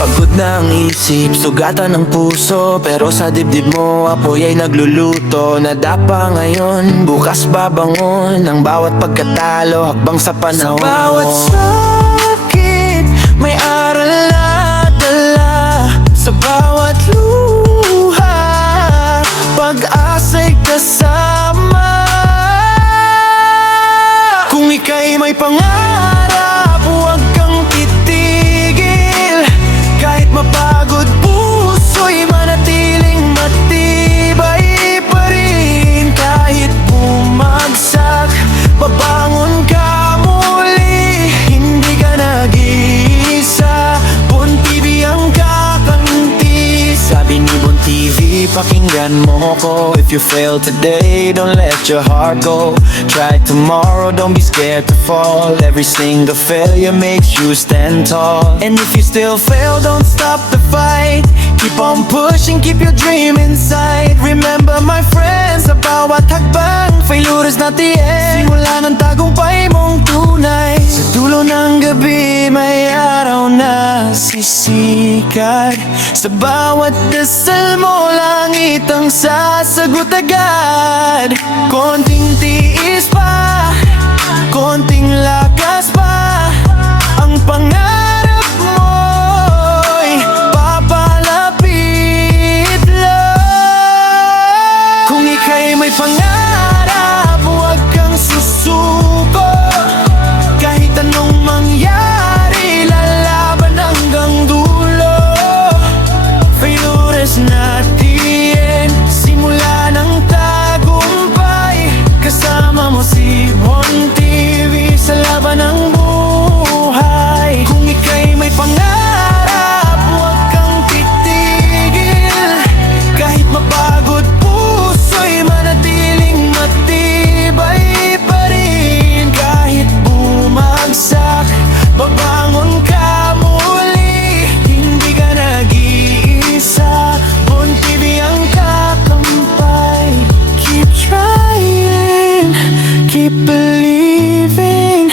Pagod na ang isip, sugatan ng puso, pero sa dibdib mo apoy ay nagluluto. Nadapa ngayon, bukas babangon. Ang bawat pagkatalo, hakbang sa panahon. Sa bawat sakit, may aral na dala. Sa bawat luha, pag-asa'y kasama. Kung ika'y may pangarap, huwag kang titigil. Kahit mapagod, puso'y manatiling matibay pa rin. Kahit bumagsak, babangon ka muli. Hindi ka nag-iisa, PUN TV ang kakamti. Sabi ni PUN TV, pakinggan mo ko. If you fail today, don't let your heart go. Try tomorrow, don't be scared to fall. Every single failure makes you stand tall. And if you still fail, don't stop the fight. Keep on pushing, keep your dream inside. Remember my friends, sa bawat hakbang, failure is not the end. Simula ng tagumpay mong tunay. Sa dulo ng gabi, may araw na sisikat. Sa bawat dasal mo, langit ang sasagot agad. Konting tiis pa, konting lakas pa, ang pangarap mo'y papalapit lang. Kung ika'y may pangarap, huwag kang susuko. Kahit anong mangyari, lalaban hanggang dulo. Failure is not the end. Simula ng tagumpay, kasama mo si PUN TV sa laban ng buhay. Kung ika'y may pangarap, huwag kang titigil. Kahit mapagod, puso'y manatiling matibay pa rin. Kahit bumagsak, babangon ka muli. Hindi ka nag-iisa, PUN TV ang kakampay. Keep trying, keep believing.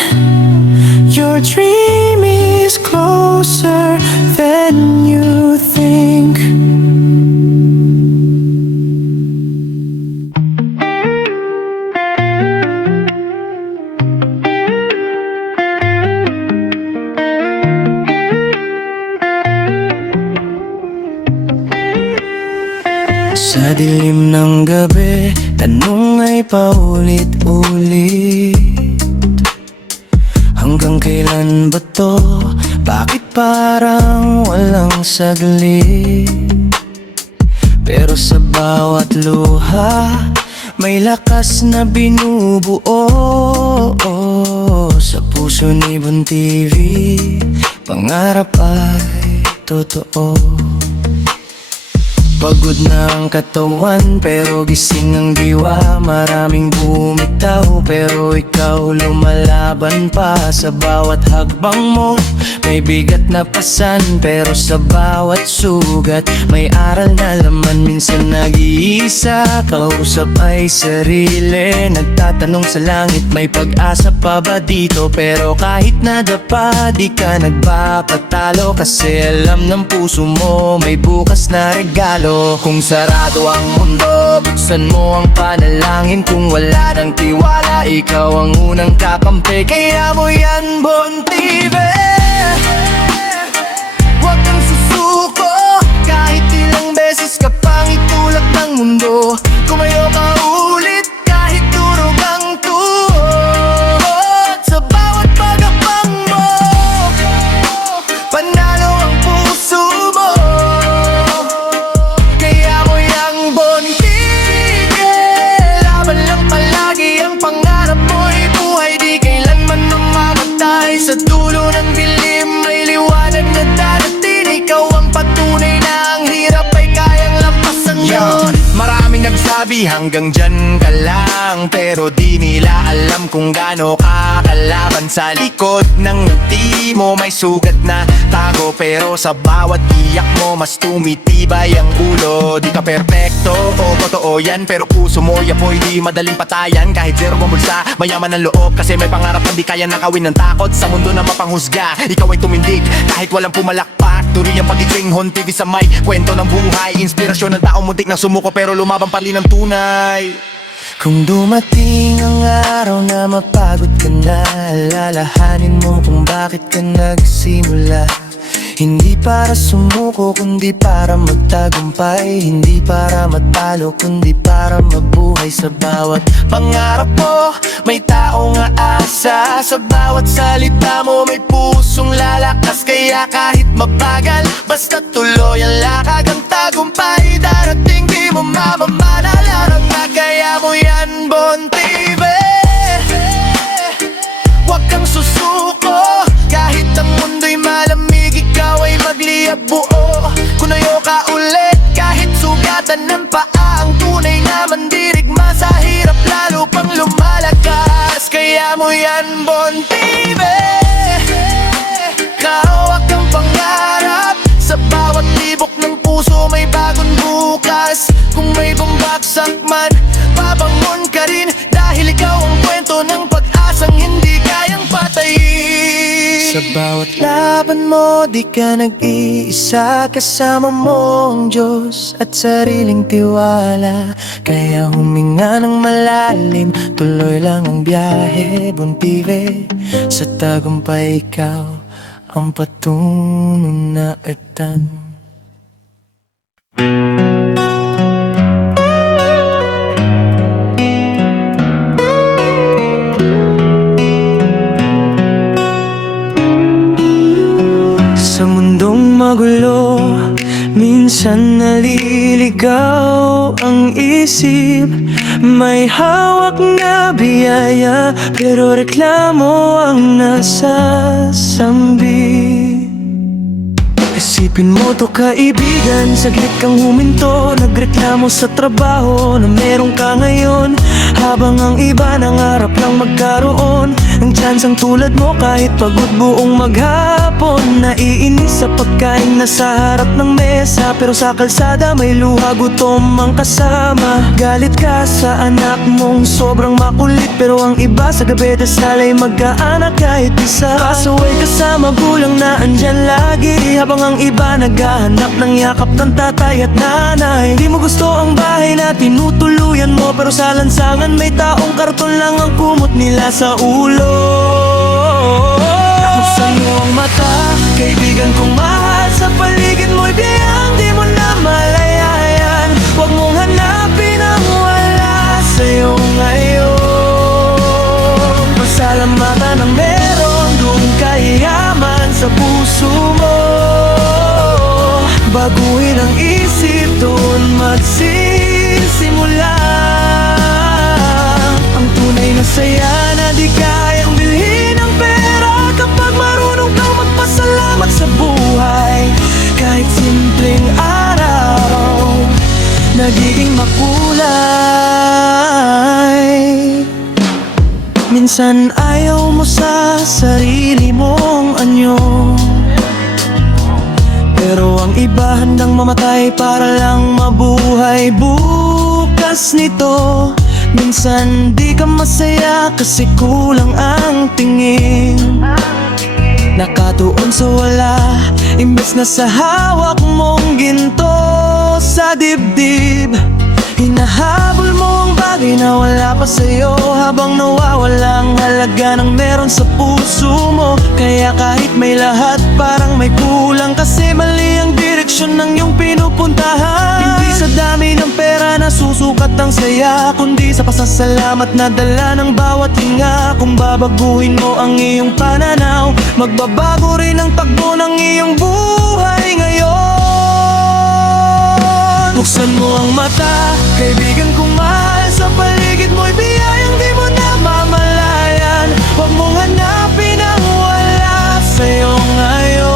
Your dream is closer than you think. Sa dilim ng gabi, tanong ay paulit-ulit. Hanggang kailan ba to? Bakit parang walang saglit? Pero sa bawat luha, may lakas na binubuo. Sa puso ni PUN TV, pangarap ay totoo. Pagod na ang katawan pero gising ang diwa. Maraming bumitaw pero ikaw lumalaban pa. Sa bawat hakbang mo may bigat na pasan, pero sa bawat sugat may aral na laman. Minsan nag-iisa, kausap ay sarili. Nagtatanong sa langit, may pag-asa pa ba dito? Pero kahit nadapa, di ka nagpapatalo. Kasi alam ng puso mo may bukas na regalo. Kung sarado ang mundo, buksan mo ang panalangin. Kung wala ng tiwala, ikaw ang unang kakampi. Kaya mo yan, PUN TV. nagsasabi hanggang dyan ka lang, pero di nila alam kung gaano ka kalaban. Sa likod ng ngiti mo may sugat na tago, pero sa bawat iyak mo mas tumitibay ang ulo. Di ka perpekto, o totoo yan, pero puso mo yapoy di madaling patayan. Kahit zero pamulsa, mayaman ang loob, kasi may pangarap na di kaya nakawin ng takot. Sa mundo na mapanghusga, ikaw ay tumindig kahit walang pumalakpak. Turi ang pagiging hontivi sa mic, kwento ng buhay, inspirasyon ng taong muntik na sumuko pero lumaban pa rin ng tunay. Kung dumating ang araw na mapagod ka na, alalahanin mo kung bakit ka nagsimula. Hindi para sumuko, kundi para magtagumpay. Hindi para matalo, kundi para mabuhay. Sa bawat pangarap mo, may taong aasa. Sa bawat salita mo, may pusong lalakas. Kaya kahit mabagal, basta tuloy ang lakad. Ang tagumpay darating, di mo mamamalalarang na kaya mo yan, Bon TV. Huwag kang susuko, kahit ang mundo'y malamig, ikaw ay magliyab buo. Kunayo ka ulit, kahit sugatan ng paa. Ang tunay na mandirigma sa hirap, lalo pang lumalakas. Kaya mo yan, Bon TV. Kahawak ang pangarap, sa bawat tibok ng puso may bagong bukas. Kung may bumbagsak man, babangon ka rin, dahil ikaw ang kwento ng pag-asang hindi kayang patayin. Sa bawat laban mo, di ka nag-iisa. Kasama mo ang Diyos at sariling tiwala. Kaya huminga ng malalim, tuloy lang ang biyahe, Bon TV. Sa tagumpay ikaw ang patununatan. Sa mundong magulo, minsan naliligaw ang isip. May hawak na biyaya, pero reklamo ang nasasambi. Isipin mo to kaibigan, saglit kang huminto. Nagreklamo sa trabaho na meron ka ngayon, habang ang iba nangarap lang magkaroon ng tsansang tulad mo. Kahit pagod buong maghapon, naiinis sa pagkain na sa harap ng mesa, pero sa kalsada may luha, gutom ang kasama. Galit ka sa anak mong sobrang makulit, pero ang iba sa gabi dasal ay magkaanak kahit isa. Pasaway ka sa magulang na andyan lagi, habang ang iba naghahanap ng yakap ng tatay at nanay. Di mo gusto ang bahay na tinutuluyan mo, pero sa lansangan may taong karton lang ang kumot nila sa ulo. Buksan mo ang mata, kaibigan kong mahal. Sa paligid mo'y biyang di mo na malayayan. Huwag mong hanapin ang wala sa'yo ngayon. Pasalamatan ang meron, doon kayaman sa puso mo. Baguhin ang isip, doon magsisimula ang tunay na saya na di kayang bilhin ng pera. Kapag marunong kang magpasalamat sa buhay, kahit simpleng araw nagiging makulay. Minsan ayaw mo sa sarili mong anyo, pero ang iba handang mamatay para lang mabuhay bukas nito. Minsan di ka masaya kasi kulang ang tingin, nakatuon sa wala, imbes na sa hawak mong ginto sa dibdib. Hinahabol mo ang bagay na wala pa sa'yo, habang nawawala ang halaga ng meron sa puso mo. Kaya kahit may lahat, parang may kulang, kasi mali ang direksyon ng iyong pinupuntahan. Hindi sa dami ng pera na susukat ang saya, kundi sa pasasalamat na dala ng bawat hinga. Kung babaguhin mo ang iyong pananaw, magbabago rin ang takbo ng iyong buhay ngayon. Buksan mo ang mata, kaibigan kong mahal. Sa paligid mo'y biyayang di mo na mamalayan. Huwag mong hanapin ang wala sa'yo ngayon.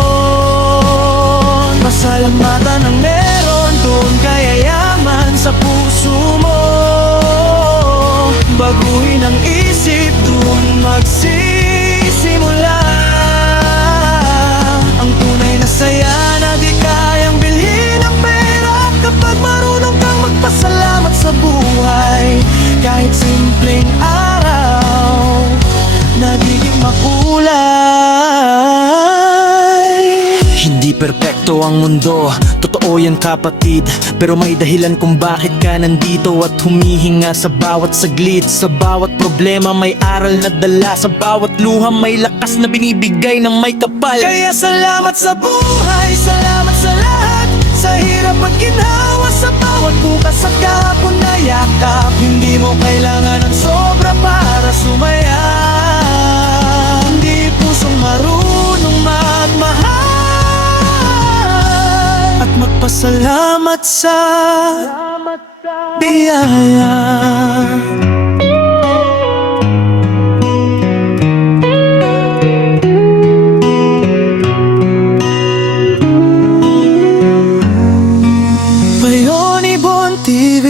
Pasalamatan ang meron, doon kayayaman sa puso mo. magsisimula. Ang tunay na saya na di kayang bilhin ng pera, kapag marunong kang magpasalamat sa buhay. Kahit simpleng araw, nagiging makulay. Hindi perpekto ang mundo, totoo yan kapatid, pero may dahilan kung bakit ka nandito at humihinga sa bawat saglit. Sa bawat problema may aral na dala, sa bawat luha may lakas na binibigay ng may kapal. Kaya salamat sa buhay, salamat sa lahat, sa hirap at ginhawa, sa bawat bukas at kahapon na yakap. Hindi mo kailangan ng sobra para sumaya, hindi pusong marunong magmahal at magpasalamat sa biyaya. Bayonibon TV,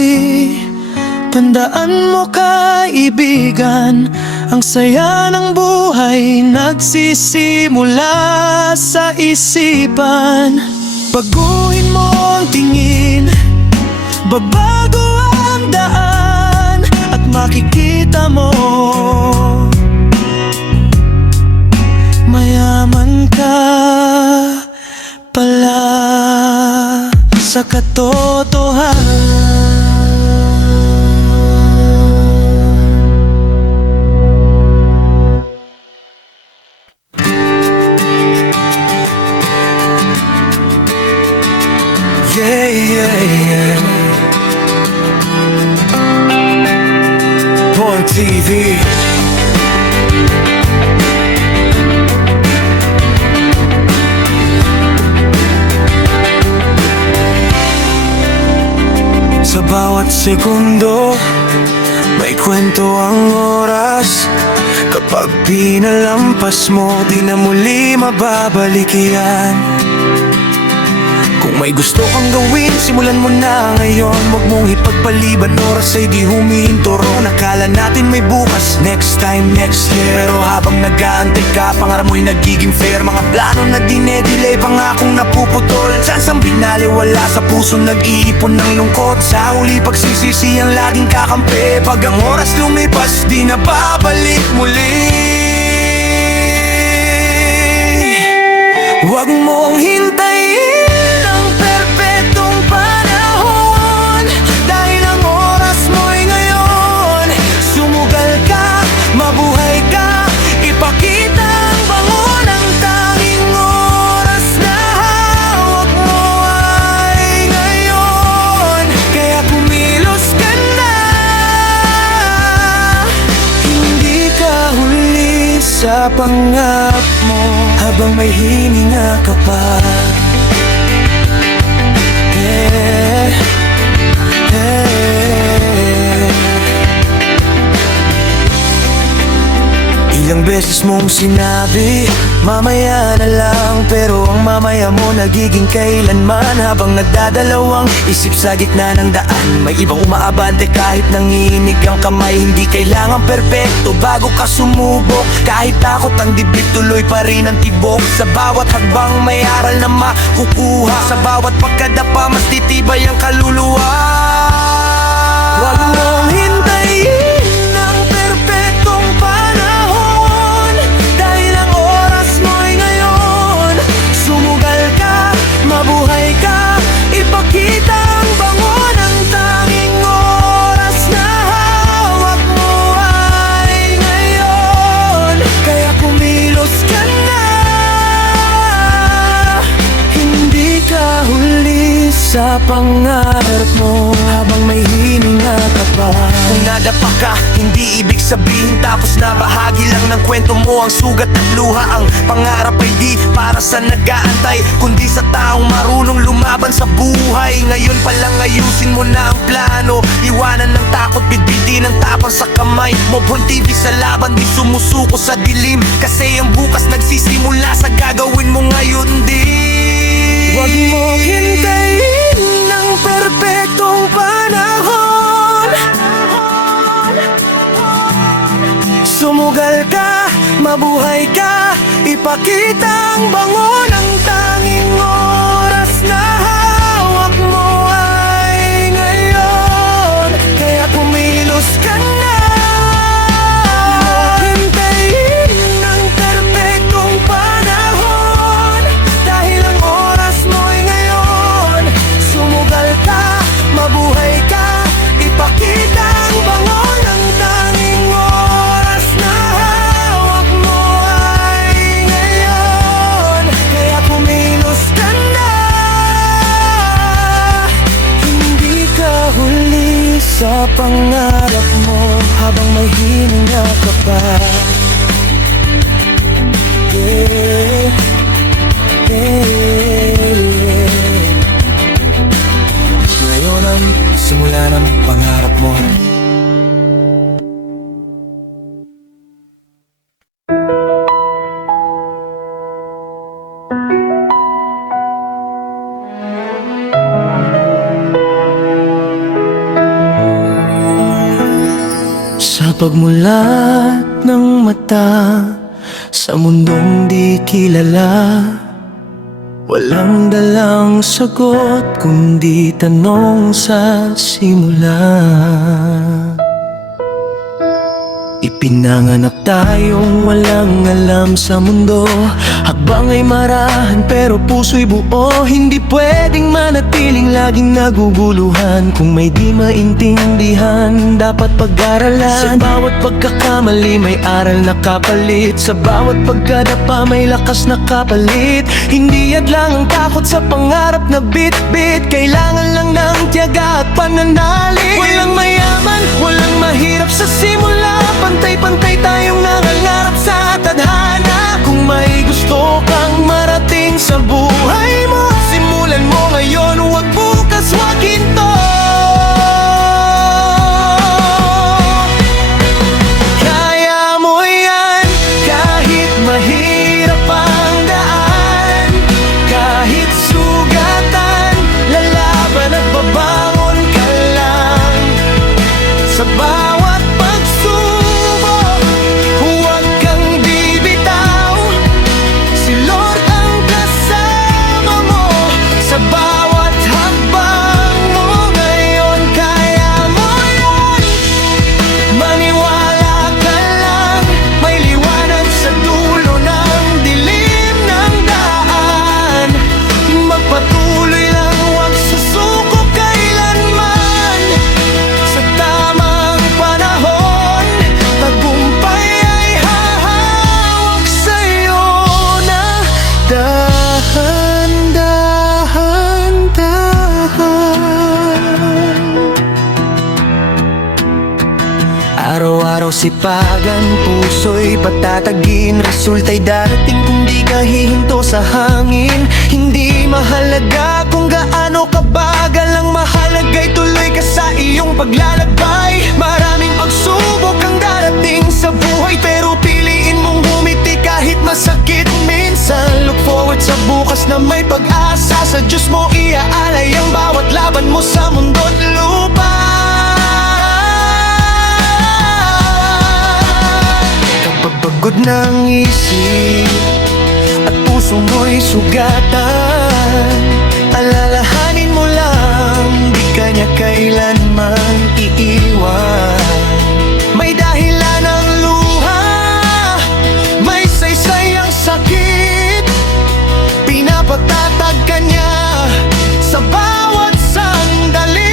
tandaan mo kaibigan, ang saya ng buhay nagsisimula sa isipan. Baguhin mo ang tingin, babago ang daan, at makikita mo mayaman ka pala sa katotohanan. Yeah, yeah, yeah. Bon TV. Sa bawat segundo, may kwento ang oras. Kapag pinalampas mo, di na muli mababalik yan. Kung may gusto kang gawin, simulan mo na ngayon. Huwag mong ipagpaliban, oras ay di humihinturo. Nakala natin may bukas, next time, next year. Pero habang nag-aantay ka, pangarap mo'y nagiging fair. Mga plano na dinedelay, pangakong napuputol. Sansang binaliwala sa puso, nag-iipon ng lungkot. Sa huli pagsisisi ang laging kakampi. Pag ang oras lumipas, di na babalik muli. Huwag mong hintayin sa pangarap mo habang may hininga ka pa. Ilang beses mong sinabi, mamaya na lang, pero ang mamaya mo nagiging kailanman. Habang nagdadalawang isip sa gitna ng daan, may ibang umaabante kahit nanginig ang kamay. Hindi kailangan perpekto bago ka sumubok, kahit takot ang dibdib tuloy pa rin ang tibok. Sa bawat hagbang may aral na makukuha, sa bawat pagkadapa mas titibay ang kaluluwa. Huwag mong hintayin ang perpektong panahon, dahil ang oras mo'y ngayon. Sumugal ka, mabuhay ka, ipakita ang bango ng tanging oras na hawak mo ay ngayon. Kaya kumilos ka na, hindi ka huli sa pangarap mo habang may hininga ka pa. Kung nadapa ka, hindi ibig sabihin tapos na. Bahagi lang ng kwento mo ang sugat at luha. Ang pangarap ay di para sa nag-aantay, kundi sa taong marunong lumaban sa buhay. Ngayon pa lang ayusin mo na ang plano, iwanan ng takot, bitbitin ang tapang sa kamay mo. Bon TV sa laban, di sumusuko sa dilim, kasi ang bukas nagsisimula sa gagawin mo ngayon din. Huwag mong hintayin ang perpektong panahon, Sumugal ka, mabuhay ka, ipakita ang bango ng tanging oras na hawak mo ay ngayon. Kaya kumilos ka na, hintayin ang perpektong panahon, dahil ang oras mo'y ngayon. Sumugal ka, mabuhay ka, ipakita ang bango ng tanging oras na hawak mo ay ngayon. Kaya kumilos ka na, hindi ka huli sa pangarap mo habang may hininga ka pa. Yeah, yeah. Ngayon ang simula ng pangarap mo. Sa pagmulat ng mata sa mundong di kilala, walang dalang sagot kundi tanong sa simula. Ipinanganak tayong walang alam sa mundo, hakbang ay marahan pero puso'y buo. Hindi pwedeng manatiling laging naguguluhan. Kung may di maintindihan, dapat pag-aralan. Sa bawat pagkakamali may aral na kapalit, sa bawat pagkadapa may lakas na kapalit. Hindi yadlang ang takot sa pangarap na bit-bit, kailangan lang ng tiyaga at pananalig. Walang mayaman, walang mahirap sa simula, pantay-pantay tayong nangangarap sa tadhana. Kung may gusto kang marating sa buhay mo, simulan mo ngayon, huwag bukas, huwag hinto. Kaya mo yan, kahit mahirap ang daan, kahit sugatan, lalaban at babangon ka lang. Sa bawat pagsubok, huwag kang bibitaw, si Lord ang kasama mo sa bawat hakbang mo ngayon. Kaya mo yan, maniwala ka lang, may liwanag sa dulo ng dilim ng daan. Magpatuloy lang, huwag susuko kailanman. Sa tamang panahon, tagumpay ay hahawak sa'yo na dahan-dahan. Araw-araw sipagan, puso'y patatagin, resulta'y darating kung di ka hihinto sa hangin. Hindi mahalaga kung gaano kabagal, ang mahalaga'y tuloy ka sa iyong paglalakbay. Maraming pagsubok ang darating sa buhay, pero piliin mong humiti kahit masakit minsan. Look forward sa bukas na may pag-asa, sa Diyos mo iaalay ang bawat laban mo sa mundo't lupa. Kapag pagod ng isip at puso mo'y sugatan, alalahanin mo lang, di ka niya kailanman iiwan. May dahilan ang luha, may saysay ang sakit, pinapatatag ka niya sa bawat sandali.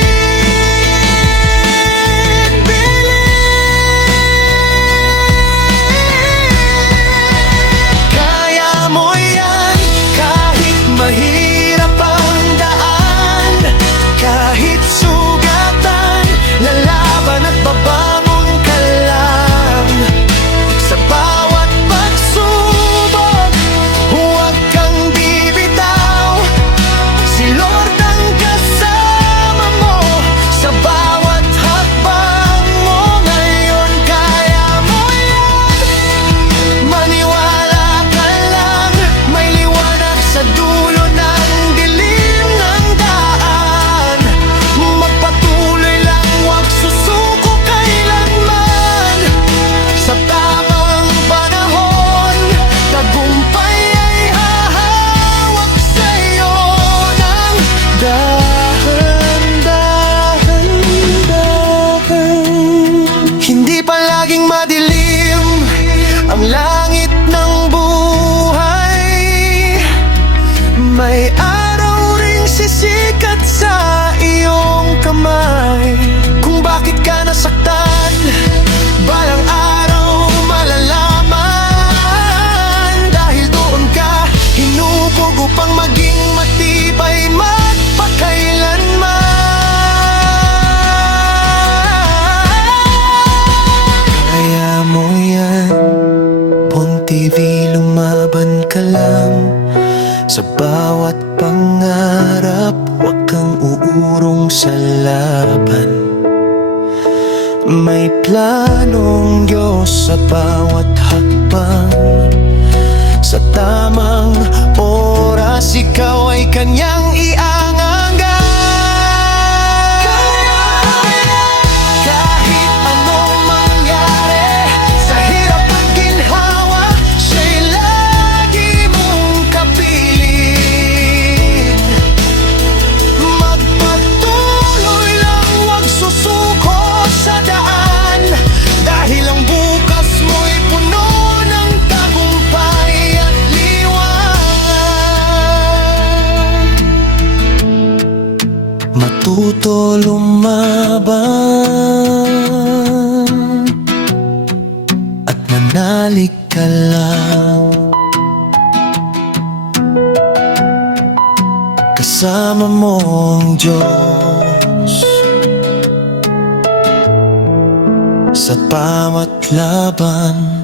Kaya mo yan, kahit mahirap ang daan, kahit sugatan, lalaban at babangon ka lang. kamay. Kung bakit ka nasaktan, balang araw malalaman. Dahil doon ka hinubog upang maging matibay magpakailanman. Kaya mo yan, Pon TV, lumaban ka lang. Sa bawat pangarap, huwag kang uurong sa laban. May planong Diyos sa bawat hakbang. Sa tamang oras, ikaw ay kanyang ianganggan. Kahit anong mangyari, sa hirap at ginhawa, siya'y lagi mong kapiling. Magpatuloy lang, huwag susuko sa daan. Dahil ang bukas mo'y puno ng tagumpay at liwanag. Matuto lumaban at manalig ka lang. Kasama mo ang Diyos sa bawat laban.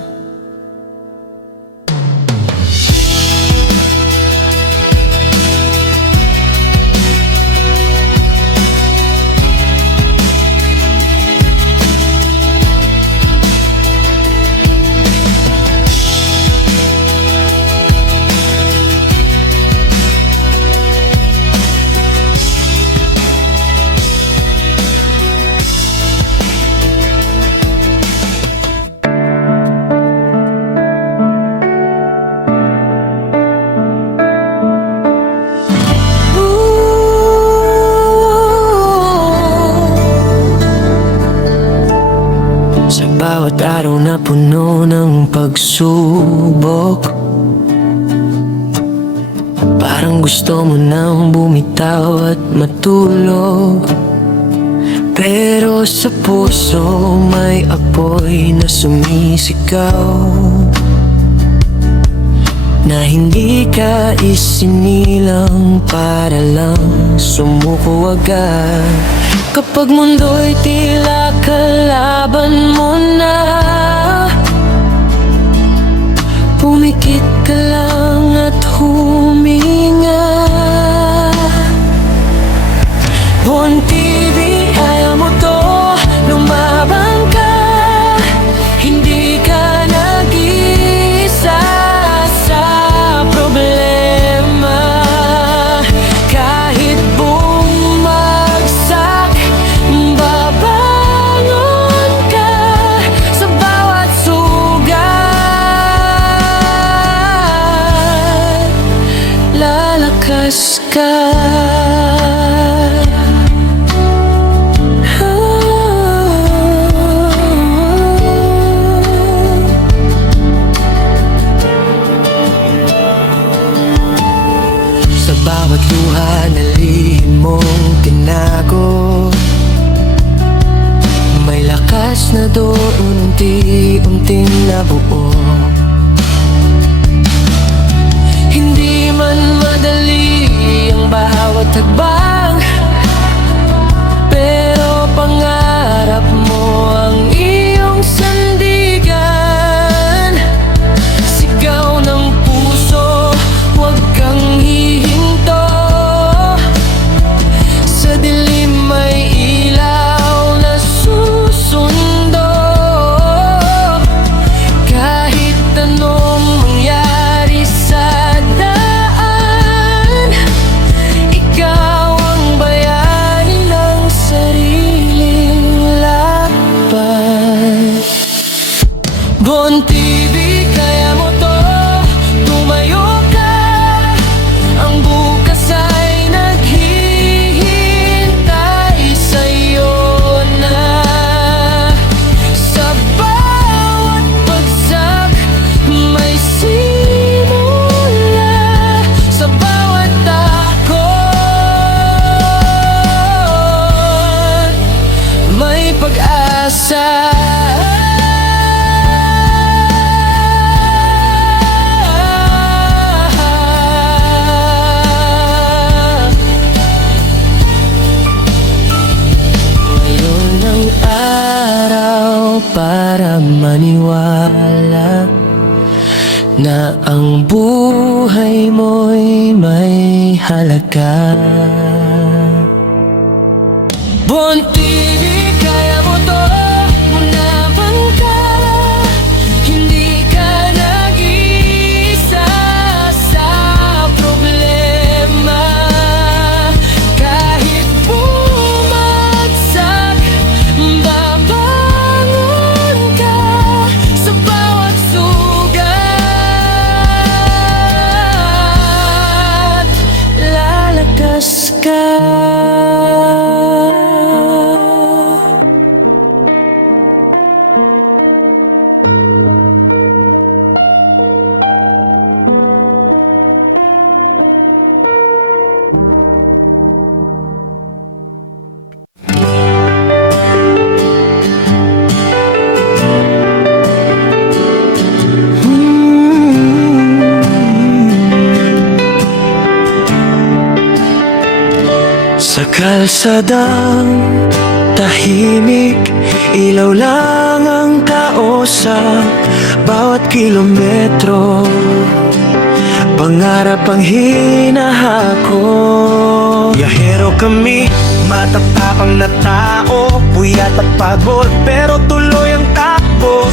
Sa bawat araw na puno ng pagsubok, parang gusto mo nang bumitaw at matulog. Pero sa puso may apoy na sumisigaw, na hindi ka isinilang para lang sumuko agad. Kapag mundo'y tila kalaban mo na, pumikit ka lang at huminga. Pon TV, ayaw mo to, lumaban ka. Hindi ka nag-iisa sa problema. Kahit bumagsak, babangon ka sa bawat sugat. Lalakas ka. Sa bawat luha na lihim mong tinago, may lakas na doon unti-unting nabuo. Hindi man madali ang bawat maniwala na ang buhay mo'y may halaga. Bon TV, kaya mo to, munaman ka. Hindi ka nag-iisa sa problema. Kahit bumagsak, babangon ka sa bawat sugat. Lalakas ka. Sa kalsadang tahimik, ilaw lang ang kausap. Bawat kilometro, pangarap ang hinahako. Biyahero kami, matatapang na tao, puyat at pagod, pero tuloy ang takbo.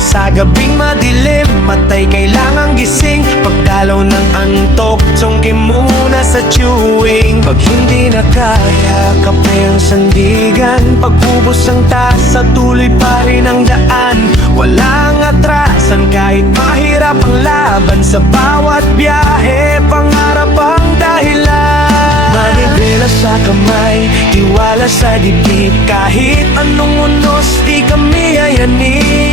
Sa gabing madilim, matay kailangang gising. Pagdalaw ng antok, sungki muna sa chewing. Pag hindi na kaya, kape ang sandigan. Pag-ubos ang tasa, tuloy pa rin ang daan. Walang atrasan kahit mahirap ang laban. Sa bawat biyahe, pangarap ang dahilan. Manibela sa kamay, tiwala sa dibdib. Kahit anong unos, di kami ayanin.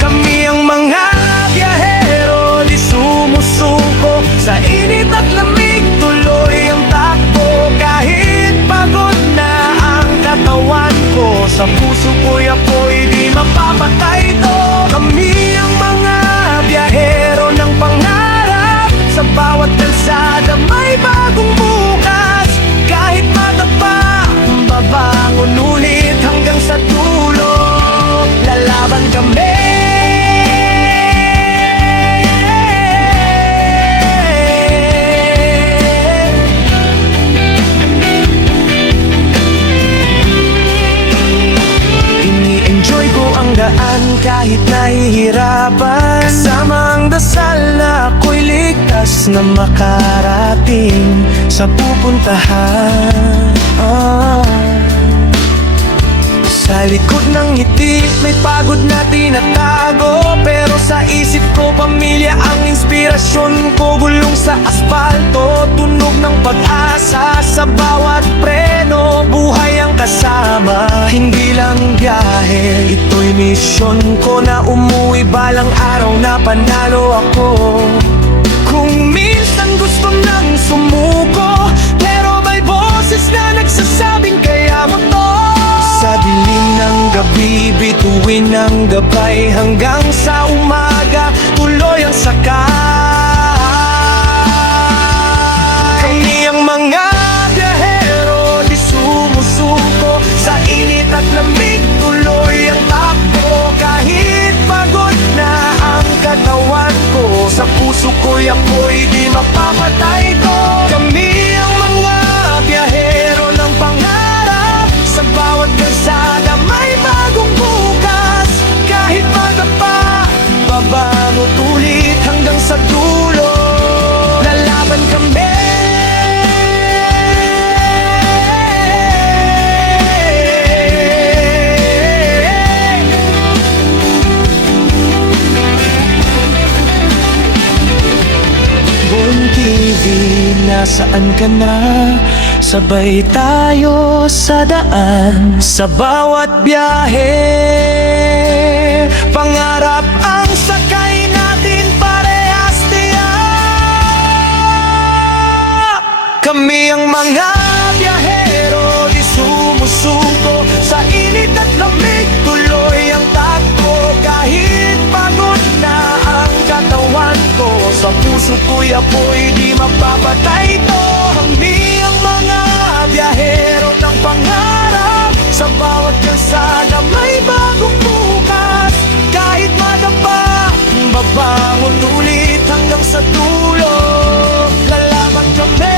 Kami ang mga biyahero, di sumusuko. Sa init at lamig, tuloy ang takbo. Kahit pagod na ang katawan ko, sa puso ko'y ako'y di mapapatay to. Kami ang mga biyahero ng pangarap. Sa bawat kalsada may bagong bukas. Kahit madapa, babangon ulit hanggang sa dulo. Lalaban kami. Ini-enjoy ko ang daan kahit nahihirapan. Kasama ang dasal na ako'y ligtas na makarating sa pupuntahan. Sa likod ng ngiti, may pagod na tinatago. Pero sa isip ko, pamilya ang inspirasyon ko. Gulong sa asfalto, tunog ng pag-asa. Sa bawat preno, buhay ang kasama. Hindi lang biyahe, ito'y misyon ko. Na umuwi balang araw na panalo ako. Kung minsan gusto nang sumuko, pero may boses na nagsasabing kaya mo to. Sa dilim ng gabi, bituin ng gabay. Hanggang sa umaga, tuloy ang sakay. Kami ang mga biyahero, di sumusuko. Sa init at lamig, tuloy ang takbo. Kahit pagod na ang katawan ko, sa puso ko'y ako'y di mapapatay ko. Kami ang mga biyahero ng pangarap. Sa bawat kalsada may bagong bukas. Kahit madapa, babangon ulit hanggang sa dulo. Lalaban kami. Bon TV, nasaan ka na? Sabay tayo sa daan. Sa bawat biyahe, pangarap ang sakay natin parehas tiyak. Kami ang mga biyahero, di sumusuko. Sa init at lamig, tuloy ang takbo. Kahit pagod na ang katawan ko, sa puso ko'y apoy di mapapatay to. Kami ang mga biyahero ng pangarap. Sa bawat kalsada may bagong bukas. Kahit madapa, babangon ulit hanggang sa dulo. Lalaban kami.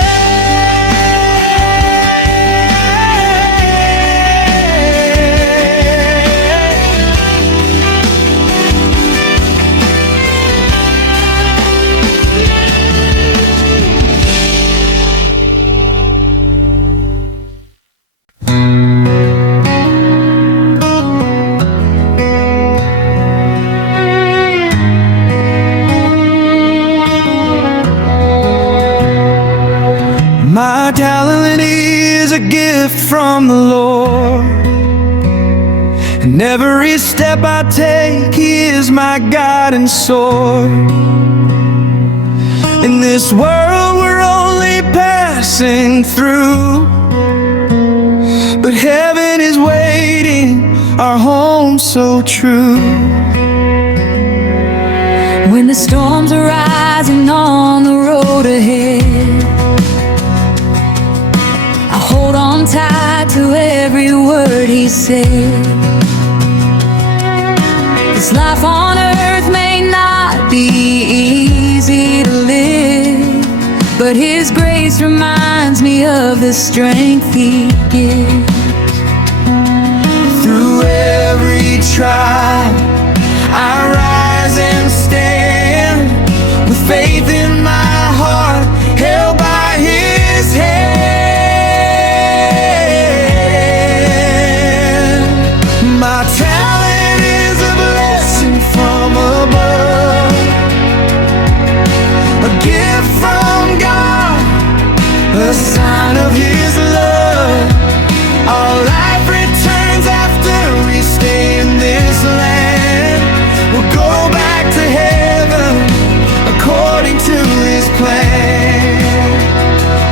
My talent is a gift from the Lord, and every step I take, He is my guiding sword. In this world we're only passing through, but heaven is waiting, our home so true. When the storms are rising on the road ahead, I hold on tight to every word He said. This life on earth may not be easy to live, but His grace reminds me of the strength He gives. Through every trial, I rise and stand with faith in my heart, held by His hand. My talent is a blessing from above, a gift from God, a sign of His love. Our life returns after we stay in this land. We'll go back to heaven according to His plan.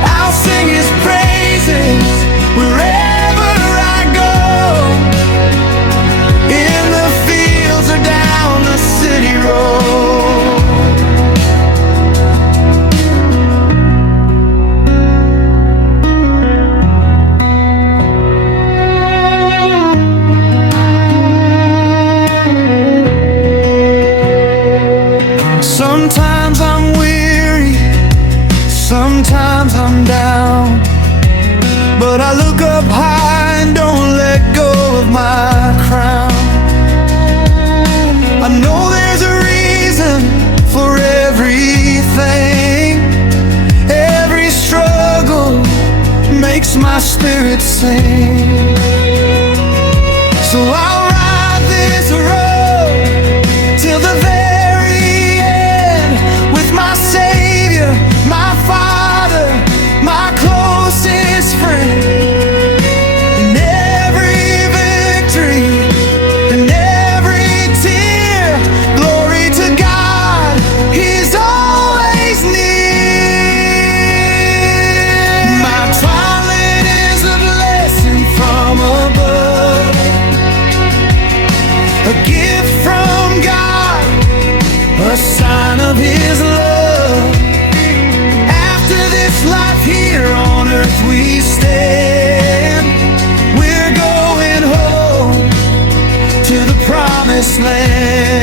I'll sing His praises wherever I go, in the fields or down the city road. Sometimes I'm weary, sometimes I'm down, but I look up high and don't let go of my crown. I know there's a reason for everything. Every struggle makes my spirit sing. So I'll ride this road till the very end, with my Savior, my Father, my closest friend. In every victory, in every tear, glory to God, He's always near. My talent is a blessing from above, a gift from God, a sign of His love. After this life here on earth we stand, we're going home to the promised land.